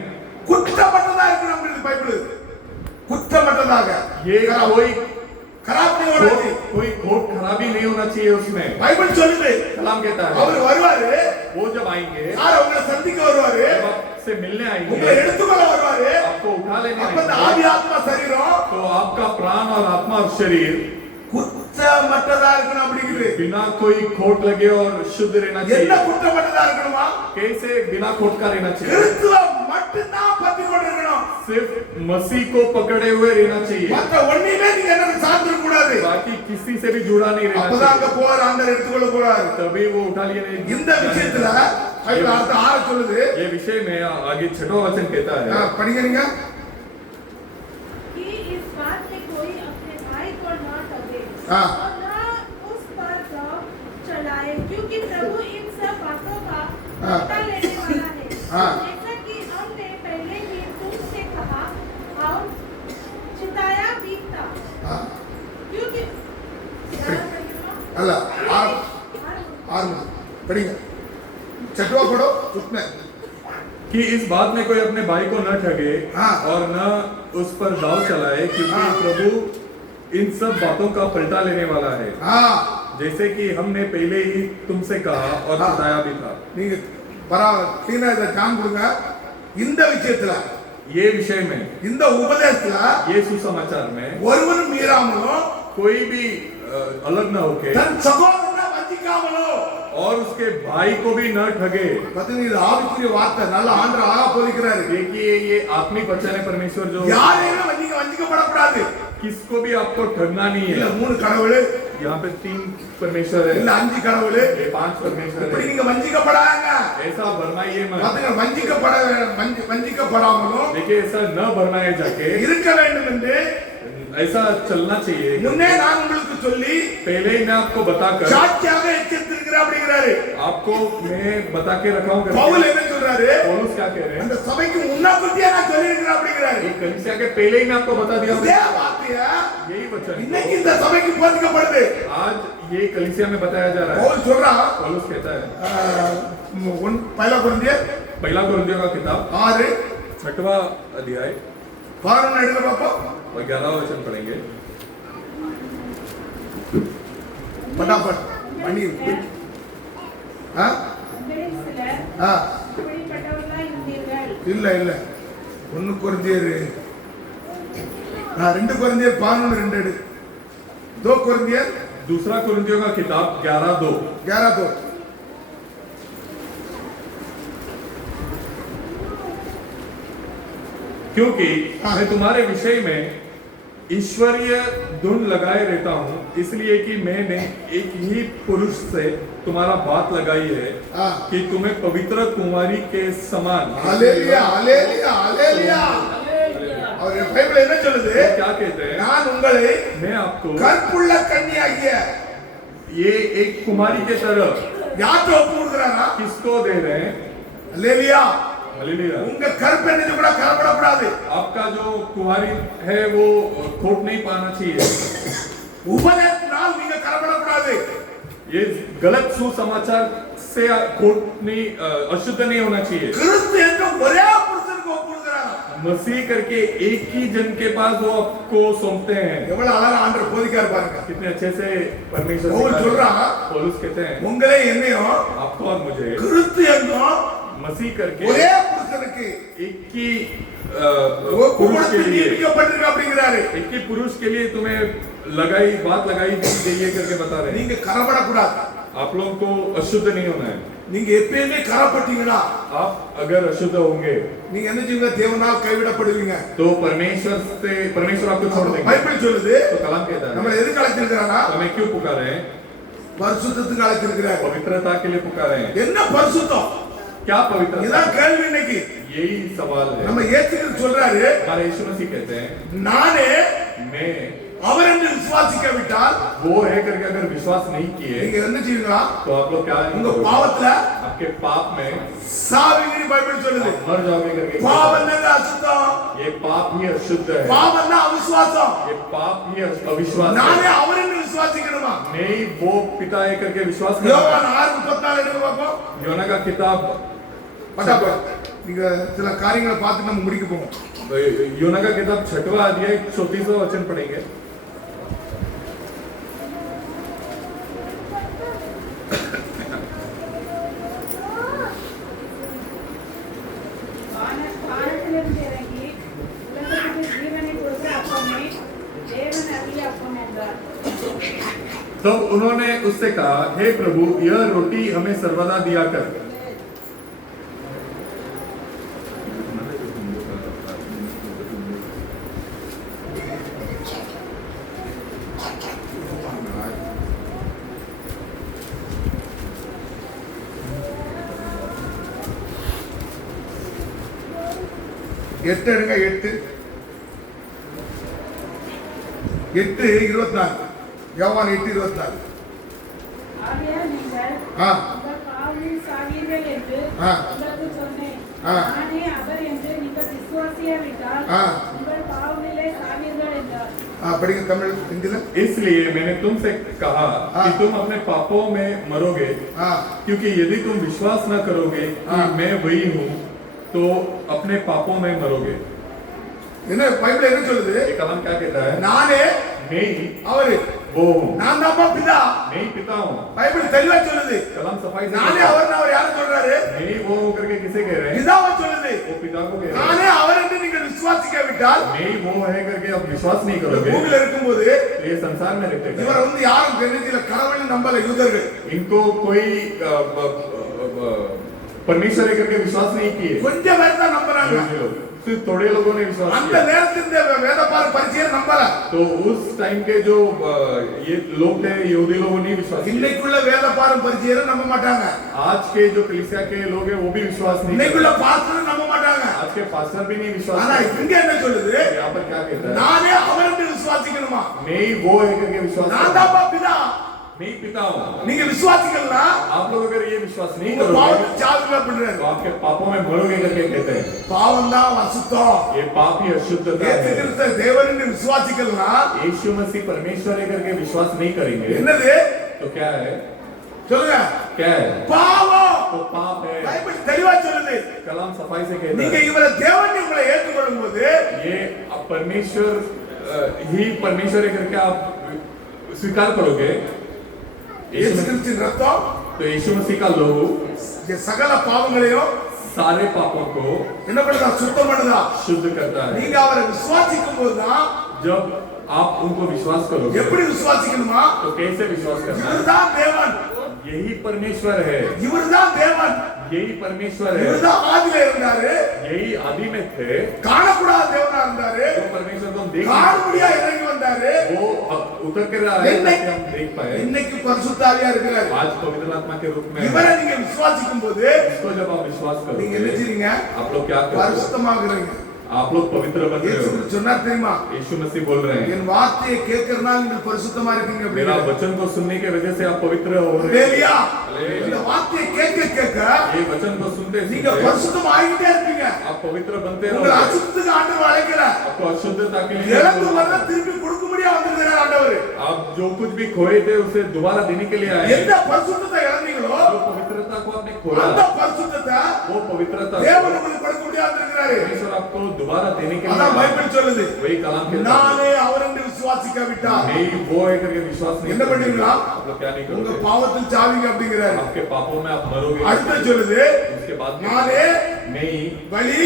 குற்றமற்றதாக இருக்கணும். பைபிள் குற்றமற்றதாக ये कोई खराब नहीं होना चाहिए कोई खोट खराबी नहीं होना चाहिए उसमें। बाइबल சொல்லுது कलाम कहता है அவர் வருவாரு वो जब आएंगे, யார் உங்களை சந்திக்க வருவாரு जब आपसे मिलने आएंगे, உங்களை எடுத்துக்கொள்ள வருவாரு आपको उठा लेने அப்ப இந்த आएंगे, ஆவி ஆத்மா சரீரம் तो आपका प्राण और आत्मा और शरीर குற்றமற்றதா இருக்கணும் அப்படிங்குது बिना कोई खोट लगे और शुद्ध रहना என்ன चाहिए। குற்றமற்றதா இருக்கணுமா कैसे बिना खोट का रहना चाहिए? கிறிஸ்துவ மட்டும்தான் பத்தி கொண்டு இருக்கணும் सिर्फ मसीह को पकड़े हुए रहना चाहिए, மற்ற ஒண்ணுமே நீங்க என்ன சார்ந்திருக்க கூடாது बाकी किसी से भी जुड़ा नहीं रहना அப்பதான் அங்க चाहिए। போற ஆண்டவர் எடுத்துக்கொள்ள போறாரு तभी वो उठा लिए नहीं। இந்த விஷயத்துல பைபிள் அர்த்தம் 6 சொல்லுது ये विषय में आगे 6वां वचन कहता है படிங்க நீங்க कि इस बात में कोई अपने भाई को न ठगे हाँ। और न उस पर दाव चलाए, क्योंकि प्रभु इन सब बातों का हाँ। पता लेने वाला है। हाँ। जैसा कि हमने पहले ही तुमसे कहा और चिताया भी था, ஆ, क्योंकि அல்ல 6 படிங்க चटवा पढ़ो उसमें कि इस बात में कोई अपने भाई को न ठगे हाँ। और न उस पर दाव चलाए, क्योंकि हाँ। प्रभु इन सब बातों का पलटा लेने वाला है, हाँ जैसे कि हमने पहले ही तुमसे कहा और हाँ। बताया भी था। நீங்க பரவாயில்ல இத டாம் கொடுங்க இந்த விஷயத்துல ये विषय में, இந்த உபதேசத்துல ये सुसमाचार में ஒருவரும் மீறாமலும் कोई भी अलग न होके தன் சகோதரனை வஞ்சிக்காமலும் और उसके भाई को भी न ठगे। பாத்தீங்க இது ஆவிக்குரிய வார்த்தை நல்ல ஆண்டவர் அழகா போதிக்கிறாரு देखिए ये आत्मिक वचन है परमेश्वर, जो யாரையுமே வஞ்சிக்கப்படக்கூடாது किसको भी आपको ठगना नहीं இல்ல है। 3 கடவுள் यहाँ पे 3 परमेश्वर है, இல்ல 5 கடவுள் ये 5 परमेश्वर இப்படி है। நீங்க வஞ்சிக்கப்படாதீங்க ऐसा भरमाइए मत। பாத்தீங்க வஞ்சிக்கப்படாமலும் देखिए ऐसा न भरमाए जाके, இருக்க வேண்டும் என்று ऐसा चलना चाहिए। முன்னே நான் உங்களுக்கு சொல்லி पहले ही मैं आपको बताकर சாட்சியாக எச்சரித்திருக்கிறேன் அப்படிங்கிறாரு आपको मैं बता के रखा हूँ। பவுல் என்ன சொல்றாரு पौलुस क्या कह रहे हैं? அந்த சபைக்கு முன்னாடியே நான் சொல்லி இருக்கிறேன் அப்படிங்கிறாரு एक कलीसिया के पहले ही मैं आपको बता दिया हूँ। இதே வார்த்தைய यही वचन இன்னைக்கு இந்த சபைக்கு போதிக்கப்படுது आज ये कलीसिया में बताया जा रहा है। பவுல் சொல்றான் पौलुस कहता है, पहला कुरिन्थियर पहला कुरिन्थियों का किताब 6 6वां अध्याय 11 எடுங்க பாப்போம் और 11वां वचन पढ़ेंगे। फटाफट பண்ணி ஆ ஆ இப்படிப்பட்டவர்களா இருந்தீர்கள். இல்ல இல்ல 1 குரிந்தியர் 2 குரிந்தியர் 11 2 எடு 2 குரிந்தியர் दूसरा कुरिन्थियों का किताब 11:2। 11 2 क्योंकि हाँ। मैं तुम्हारे विषय में ईश्वरीय धुन लगाए रहता हूँ, इसलिए कि मैंने एक ही पुरुष से तुम्हारा बात लगाई है हाँ। कि तुम्हें पवित्र कुमारी के समान। हालेलुया हालेलुया हालेलुया और பைபிள் என்ன சொல்லுது वो क्या कहते हैं? நான் உங்களை मैं आपको கற்புள்ள கன்னியாகிய ये एक कुमारी के तरह யார்ட்ட ஒப்பு கொடுக்கறாரா किसको दे रहे हैं? Hallelujah hallelujah. உங்க கற்பு என்ன கூட கரப்படக்கூடாது आपका जो कुमारी है वो खोट नहीं पाना चाहिए। உபதேசத்தால் நீங்க கரப்படக்கூடாது ये गलत सुसमाचार से खोट नहीं, अशुद्ध नहीं होना चाहिए। கிறிஸ்து என்ற ஒரே புருஷனுக்கு ஒப்பு கொடுக்கறாரா मसीह करके एक ही जन के पास वो आपको सौंपते हैं। எவ்வளவு அழகா ஆண்டவர் போதிக்கார் பாருங்க कितने अच्छे से परमेश्वर पौलुस सिखा बोल रहे रहा हैं। पौलुस कहते हैं உங்களே என்னையும் आपको और मुझे கிறிஸ்து என்றும் मसीह करके ஒரே புருஷனுக்கு एक ही ஒப்பு पुरुष के கொடுத்து लिए, நியமிக்கப்பட்டிருக்க அப்படிங்கிறாரு एक ही पुरुष के लिए तुम्हें बात लगाई गई करके बता रहे हैं। நீங்க கரப்படக்கூடாது आप लोगों को अशुद्ध नहीं होना है। நீங்க எப்பயுமே கரப்பட்டீங்கன்னா आप अगर अशुद्ध होंगे நீங்க என்ன செய்வீங்க தேவனால் கைவிடப்படுவீங்க तो परमेश्वर आपको छोड़ देंगे। பைபிள் சொல்லுது तो कलाम कहता நம்மள है எதுக்கு அழைச்சிருக்கிறாரா हमें क्यों पुकारे हैं? பரிசுத்தத்துக்கு அழைச்சிருக்கிறார் पवित्रता के लिए पुकारे हैं। என்ன பரிசுத்தம் क्या पवित्रता? இதான் கேள்வி இன்னைக்கு यही सवाल है। நம்ம இயேசுகிறிஸ்து சொல்றாரு हमारे यीशु मसीह कहते हैं நானே मैं அவர் என்று விசுவாசிக்காவிட்டால் वो है करके अगर विश्वास नहीं किए நீங்க என்ன செய்வீங்களா तो आप लोग क्या உங்க करोगे? பாவத்துல आपके पाप में சாவீங்கன்னு பைபிள் சொல்லுது आप मर जाओगे करके। பாவம் என்னங்க அசுத்தம் ये पाप ही अशुद्ध है, பாவம் தான் அவிசுவாசம் ये पाप ही अविश्वास நானே है। அவர் என்று விசுவாசிக்கணுமா नहीं वो पिता है करके विश्वास करना। யோவான் 6:34 எடுங்க பாப்போம் योना का किताब பட்டாப்பா நீங்க சில காரியங்களை பார்த்து நம்ம முடிக்க போவோம் योना का किताब 6वां अध्याय 34वां वचन पढ़ेंगे। तब उन्होंने उससे कहा, हे प्रभु, यह रोटी हमें सर्वदा दिया कर। எட்டு எடுங்க, 8:24. யோவான் 8:24. ஆகையால் நீங்கள் ஆ. உங்கள் பாவங்களில் சாவீர்கள் என்று ஆ. உங்களுக்கு சொன்னேன். ஆ. நானே அவர் என்று நீங்கள் விசுவாசியாவிட்டால் ஆ. உங்கள் பாவங்களிலே சாவீர்கள் என்றார். படிங்க தமிழ் हिंदी इसलिए मैंने तुमसे कहा कि तुम अपने पापों में मरोगे, क्योंकि यदि तुम विश्वास न करोगे कि मैं वही हूँ तो अपने पापों में मरोगे। என்ன பைபிள் என்ன சொல்லுது? ये कलाम क्या कहता है? நானே मैं ही அவரு वो हूँ, நான் தான் பிதா. मैं ही पिता हूँ। பைபிள் தெளிவா சொல்லுது. कलाम सफाई से நானே कहता है। அவர் அவர் யாரை சொல்றாரு? मैं ही वो करके किसे कह रहे हैं? பிதாவை சொல்லுது. वो पिता को कह रहे हैं। நானே அவர் என்று நீங்கள் விசுவாசிக்காவிட்டால் मैं ही वो है करके आप विश्वास नहीं करोगे பூமியில இருக்கும்போது तो ये संसार में रहते हैं। இவரை வந்து யாரும் கண்ணியத்துல கடவுள் நம்பல யூதர்கள். इनको कोई परमेश्वर है करके विश्वास नहीं किए। கொஞ்சம் பேர் தான் நம்பறாங்க. सिर्फ थोड़े लोगों ने विश्वास அந்த किया। நேரத்தில் இந்த வேதபார பரிச்சயம் நம்பல. तो उस टाइम के जो ये लोग थे, यहूदी लोगों ने विश्वास किया। இன்னைக்குள்ள வேதபார பரிச்சயம் நம்ப மாட்டாங்க. आज के जो कलीसिया के लोग हैं वो भी विश्वास नहीं இன்னைக்குள்ள करते। பாஸ்டர் நம்ப மாட்டாங்க. आज के पास्टर भी नहीं विश्वास ஆனா करते। இங்க என்ன சொல்லுது? यहाँ पर क्या कहता है? நானே அவர் என்று விசுவாசிக்கணுமா? मैं ही वो है करके विश्वास நான் करता हूँ। தான் பிதா. मैं ही पिता हूँ। நீங்க விசுவாசிக்கலாம். आप लोग अगर ये विश्वास नहीं உங்க करोगे பாவத்தை சாவுங்க பண்றாரு. तो आपके पापों में मरोगे करके कहते हैं। பாவம் தான் அசுத்தம். ये पाप ही अशुद्धता இயேசு है। கிறிஸ்து தேவன் என்று விசுவாசிக்கலாம். यीशु मसीह परमेश्वर है करके विश्वास नहीं करेंगे என்னது? तो क्या है? சொல்லுங்க. क्या है? பாவம். तो पाप है। பைபிள் தெளிவா சொல்லுது. कलाम सफाई से कहता நீங்க है இவரை தேவன் உங்களை ஏற்றுக்கொள்ளும் போது ये परमेश्वर ही परमेश्वर है करके आप स्वीकार करोगे। இயேசு கிறிஸ்துவின் ரத்தம் तो यीशु मसीह का लहू இந்த சகல பாவங்களையும் सारे पापों को என்ன பண்ணுதா? சுத்தம் பண்ணுதா? शुद्ध करता है। நீங்க அவரை விசுவாசிக்கும் போதுதான் जब आप उनको विश्वास करोगे எப்படி விசுவாசிக்கணுமா? तो कैसे विश्वास करना है? இவர்தான் தேவன். यही परमेश्वर है। இவர்தான் தேவன். यही परमेश्वर है। இவர்தான் ஆதியில இருந்தாரு. यही आदि में थे। காணக்கூடாத தேவனா இருந்தாரு. जो परमेश्वर को हम देख காணும்படியா இறங்கி வந்தாரு. वो अब उतर कर आए ताकि हम देख पाए। இன்னைக்கு பரிசுத்த ஆவியா இருக்கிறாரு. आज पवित्र आत्मा के रूप में இவரை நீங்க விசுவாசிக்கும் போது इसको जब आप विश्वास நீங்க என்ன करोगे செய்றீங்க? आप लोग क्या करते हो? பரிசுத்தமாகறீங்க. आप लोग पवित्र बन रहे இயேசு हो। சொன்னார் தெரியுமா? यीशु मसीह बोल रहे हैं என் வார்த்தையை கேட்கறதுனால நீங்க பரிசுத்தமா இருக்கீங்க मेरा அப்படிங்கிறார். वचन को सुनने की वजह से आप पवित्र हो रहे हैं। ஹalleluya. हालेलुया। இந்த வார்த்தையை கேட்க கேட்க ये वचन को सुनते நீங்க सुनते பரிசுத்தம் ஆகிட்டே இருப்பீங்க. आप पवित्र बनते உங்களை रहोगे। அசுத்தத்துக்கு ஆண்டவர் அழைக்கல. आपको अशुद्धता के लिए இழந்து வந்த திருப்பி கொடுக்கும்படியா வந்திருக்கிறார் ஆண்டவர். आप जो कुछ भी खोए थे उसे दोबारा देने के लिए आए। எந்த பரிசுத்தத்தை இழந்தீங்களோ जो पवित्रता को आपने खोया அந்த பரிசுத்தத்தை वो पवित्रता தேவன் உங்களுக்கு கொடுக்க முடியாது இருக்கிறாரு. परमेश्वर आपको दोबारा देने के लिए அதான் பைபிள் சொல்லுது. वही कलाम के நானே அவர் என்று விசுவாசிக்காவிட்டால் नहीं वो है करके विश्वास नहीं என்ன பண்ணுவீங்களா? आप लोग क्या नहीं உங்க करोगे? பாவத்தில் சாவீங்க அப்படிங்கிறாரு. आपके पापों में आप मरोगे। அடுத்து சொல்லுது उसके बाद में நானே मैं ही வழி,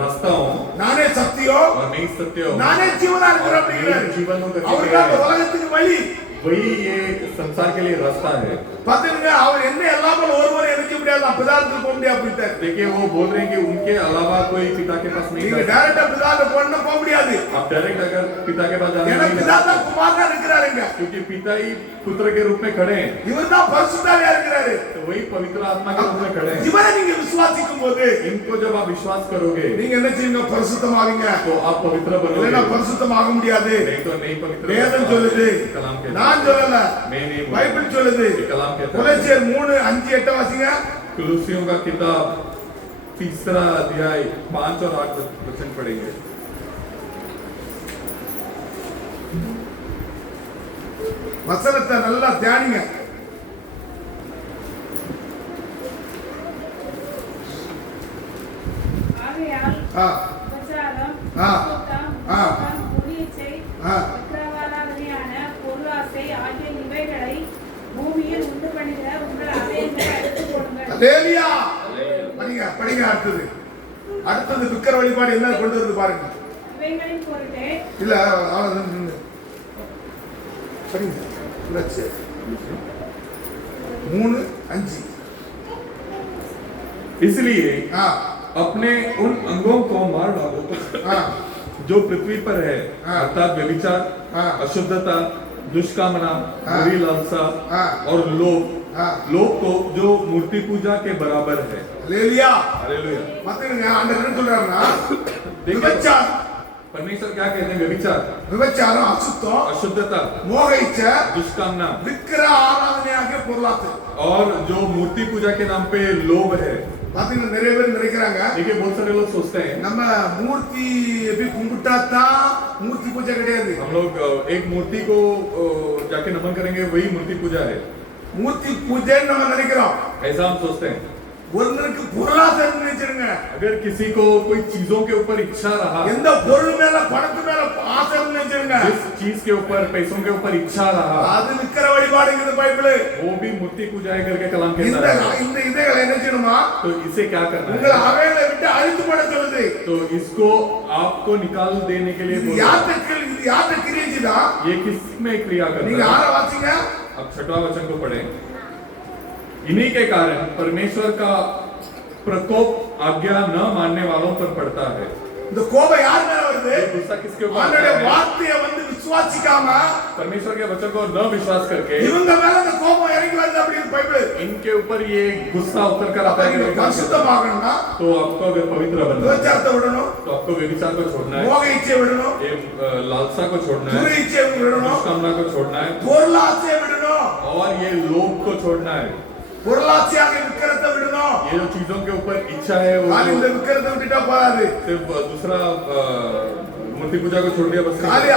रास्ता हूँ நானே சத்தியம், और मैं ही सत्य हूँ। நானே ஜீவனா இருக்கிறேன் அப்படிங்கிறாரு. जीवन हूँ करके அவருக்கு कह அந்த रहे हैं। உலகத்துக்கு வழி. वही ये संसार के लिए रास्ता है। பாத்தீங்க அவர் என்ன எல்லாமல் ஒருவரை எனக்கு முடியாது பிதாவுக்கு போக முடியாது அப்படின்ட்டாரு. देखिए वो बोल रहे हैं कि उनके अलावा कोई पिता के पास नहीं நீங்க जा सकता। டைரக்டா பிதாவுக்கு போக முடியாது. आप डायरेक्ट अगर पिता के पास जाना ஏன்னா नहीं பிதா सकते, தான் குமாரனா இருக்கிறாருங்க. क्योंकि पिता ही पुत्र के रूप में खड़े हैं। இவர்தான் பரிசுத்தாவியா இருக்கிறாரு. तो वही पवित्र आत्मा के रूप में खड़े हैं। இவரை நீங்க விசுவாசிக்கும் போது इनको जब आप विश्वास करोगे நீங்க என்ன செய்வீங்க? பரிசுத்தமாவீங்க. तो आप पवित्र बनोगे। இல்லைன்னா பரிசுத்தமாக முடியாது. नहीं तो नहीं पवित्र வேதம் சொல்லுது. कलाम के நான் சொல்லல. मैं नहीं बोल பைபிள் சொல்லுது. कलाम कहता है। கொலோசியர் 3:5-8 வாசிங்க. कुलुसियों का किताब 3 अध्याय 5 और 8 वचन पढ़ेंगे। வசனத்தை நல்லா தியானிங்க. ஆகையால் ஆ உபசாரம், ஆ. சுத்தம், ஆ. மோகம், பொருளீச்சை, ஆ. விக்கிரகாராதனையான பொருளாசை ஆகிய இவைகளை பூமியில் உண்டு பண்ணுகிற உங்கள் அவயங்களை அழித்துப் போடுங்கள். ஹalleluya. படிங்க படிங்க அடுத்தது. அடுத்தது விக்கிர வழிபாடு என்ன கொண்டு வந்து பாருங்க. இவைகளின் பொருட்டே இல்ல அவ்வளவுதான் நின்னு. படிங்க. வச்சு 3 5 इसलिए हाँ अपने उन अंगों को मार डालो हाँ जो पृथ्वी पर है, हाँ। अर्थात व्यभिचार, हाँ। अशुद्धता, दुष्कामना, हाँ। बुरी लालसा हाँ। और लोभ। हाँ। लोभ तो जो मूर्ति पूजा के बराबर है। लेलिया हालेलुया। பாத்தீங்க அந்த என்ன சொல்றாருன்னா देखिए, விபச்சாரம் परमेश्वर क्या कहते हैं? व्यभिचार, விபச்சாரம் அசுத்தம் अशुद्धता, மோக இச்சை दुष्कामना விக்கிர ஆராதனையாகிய பொருளாதாரம் और जो मूर्ति पूजा के नाम पे लोभ है। பாத்தீங்கன்னா நிறைய பேர் நினைக்கிறாங்க देखिए, बहुत सारे लोग सोचते हैं நம்ம மூர்த்தி எப்படி கும்பிட்டா தான் மூர்த்தி பூஜை கிடையாது हम लोग एक मूर्ति को जाके नमन करेंगे, वही मूर्ति पूजा है, மூர்த்தி பூஜைன்னு நம்ம நினைக்கிறோம் ऐसा हम सोचते हैं। ஒருத்தருக்கு பொருளாதாரம் நினைச்சிருங்க अगर किसी को कोई चीजों के ऊपर इच्छा रहा, எந்த பொருள் மேல பணத்து மேல ஆசை நினைச்சிருங்க जिस चीज के ऊपर, पैसों के ऊपर इच्छा रहा, அது விக்கிர வழிபாடுங்கிறது பைபிள் वो भी मूर्ति पूजा करके कलाम இந்த कहता है। இந்த இதைகளை என்ன செய்யணுமா तो इसे क्या करना உங்களை है? அவைகளை விட்டு அழித்து போட சொல்லுது तो इसको आपको निकाल देने के लिए இது बोल रहा है। யார்கிட்ட கிரியேச்சுதான் ये किस में क्रिया நீங்க करता யார है? வாசிங்க अब छठवां वचन को पढ़ें। इन्हीं के कारण परमेश्वर का प्रकोप आज्ञा न मानने वालों पर पड़ता है। இந்த கோபம் யார் மேல வருது ये गुस्सा किसके ऊपर आता ஆண்டவருடைய है? வார்த்தையை வந்து விசுவாசிக்காம परमेश्वर के वचन को न विश्वास करके இவங்க மேல அந்த கோபம் இறங்கி வருது அப்படின்னு பைபிள் इनके ऊपर ये गुस्सा उतर कर आता है कि நீங்க वे काम करते हैं। பரிசுத்தமாகணும்னா तो आपको अगर पवित्र बनना है, விபச்சாரத்தை விடணும் तो आपको व्यभिचार को छोड़ना है, மோக இச்சையை விடணும் ये लालसा को छोड़ना துரு है, இச்சையை விடணும் दुष्कामना को छोड़ना है பொருளாசையை விடணும் और ये लोभ को छोड़ना है। பொருளாசையாக விக்கிரத்தை விடணும் ये जो चीजों के ऊपर इच्छा है वो காலி இந்த விக்கிரத்தை விட்டுட்டா போதாது सिर्फ दूसरा मूर्ति पूजा को छोड़ दिया बस नहीं। காலி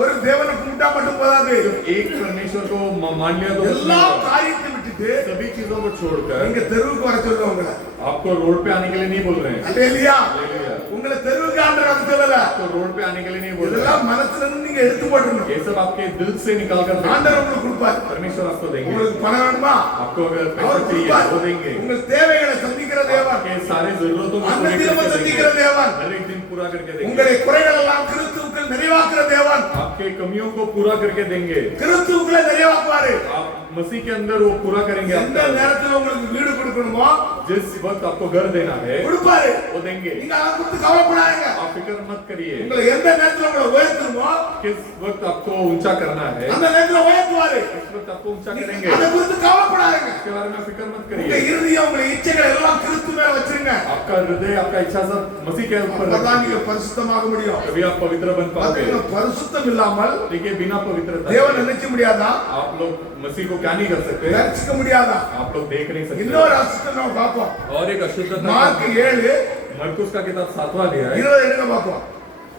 ஒரு தேவனை கும்பிட்டா மட்டும் போதாது सिर्फ एक परमेश्वर को मान लिया तो बस எல்லா नहीं होगा। காரியத்தை விட்டுட்டு सभी चीजों को छोड़कर நீங்க தெருவுக்கு வர சொல்லுவோம் உங்களை आपको रोड पे आने के लिए नहीं बोल रहे हैं। அல்லேலூயா हालेलुया। உங்களை தெருவுக்கு ஆண்டவர் வந்து சொல்லல आपको रोड पे आने के लिए नहीं बोल रहे हैं। இதெல்லாம் மனசுல இருந்து நீங்க எடுத்து போட்டுறணும் ये सब आपके दिल से निकाल कर देंगे। ஆண்டவர் உங்களுக்கு கொடுப்பார் परमेश्वर आपको देंगे। உங்களுக்கு பணம் வேணுமா आपको अगर पैसा அவர் चाहिए கொடுப்பார் वो देंगे। உங்கள் தேவைகளை சந்திக்கிற தேவன் आपके सारे जरूरतों को அந்த पूरे தினமும் करके சந்திக்கிற देंगे। தேவன் हर एक दिन पूरा करके देंगे। உங்களை குறைகள் எல்லாம் கிறிஸ்துவுக்குள் நிறைவாக்குற தேவன் आपके कमियों को पूरा करके देंगे। கிறிஸ்துவுக்குள்ள நிறைவாக்குவாரு आप मसीह के अंदर वो पूरा करेंगे। எந்த आपका நேரத்துல உங்களுக்கு வீடு கொடுக்கணுமோ जिस वक्त आपको घर देना है கொடுப்பாரு वो देंगे। நீங்க அதை குறித்து கவலைப்படாதீங்க आप फिक्र मत करिए। உங்களை எந்த நேரத்துல உங்களை உயர்த்தணுமோ किस वक्त आपको ऊंचा करना है அந்த நேரத்துல உயர்த்துவாரு इस वक्त आपको ऊंचा நீங்க करेंगे। அதை குறித்து கவலைப்படாதீங்க इसके बारे में फिक्र मत உங்க करिए। இறுதியா உங்களை இச்சைகளை எல்லாம் கிறிஸ்து மேல வச்சிருங்க आपका हृदय, आपका इच्छा सब मसीह के ऊपर அப்பதான் रखिए। நீங்க பரிசுத்தமாக முடியும் तभी आप पवित्र बन पाओगे। பாத்தீங்கன்னா பரிசுத்தம் இல்லாமல் देखिए, बिना पवित्रता தேவன் के நினைக்க முடியாதா आप लोग मसीह को क्या नहीं कर सकते? தரிசிக்க முடியாதா आप लोग देख नहीं सकते। இன்னொரு அசுத்தம் நம்ம பார்ப்போம் और एक अशुद्धता, மார்க் 7 मरकुस का किताब 7वां अध्याय 20 எடுங்க பார்ப்போம்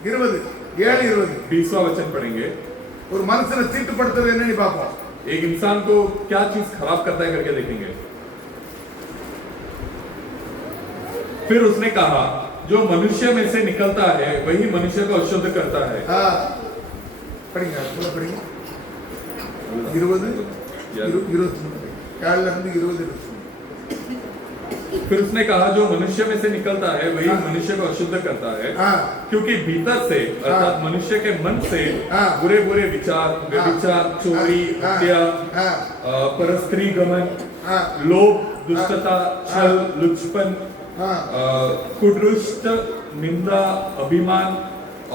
20 7 20 20वां वचन पढ़ेंगे। ஒரு மனுஷனை தீட்டுப்படுத்துறது என்னன்னு பார்ப்போம் एक इंसान को क्या चीज खराब करता है करके देखेंगे। फिर उसने कहा, जो मनुष्य में से निकलता है वही मनुष्य को अशुद्ध करता है। படிங்க சொல்ல படிங்க 20 23 7ல இருந்து 20 फिर उसने कहा, जो मनुष्य में से निकलता है वही मनुष्य को अशुद्ध करता है, क्योंकि भीतर से अर्थात मनुष्य के मन से बुरे बुरे विचार, व्यभिचार, चोरी, हत्या, परस्त्री गमन, लोभ, दुष्टता, छल, लुचपन, कुदृष्ट, निंदा, अभिमान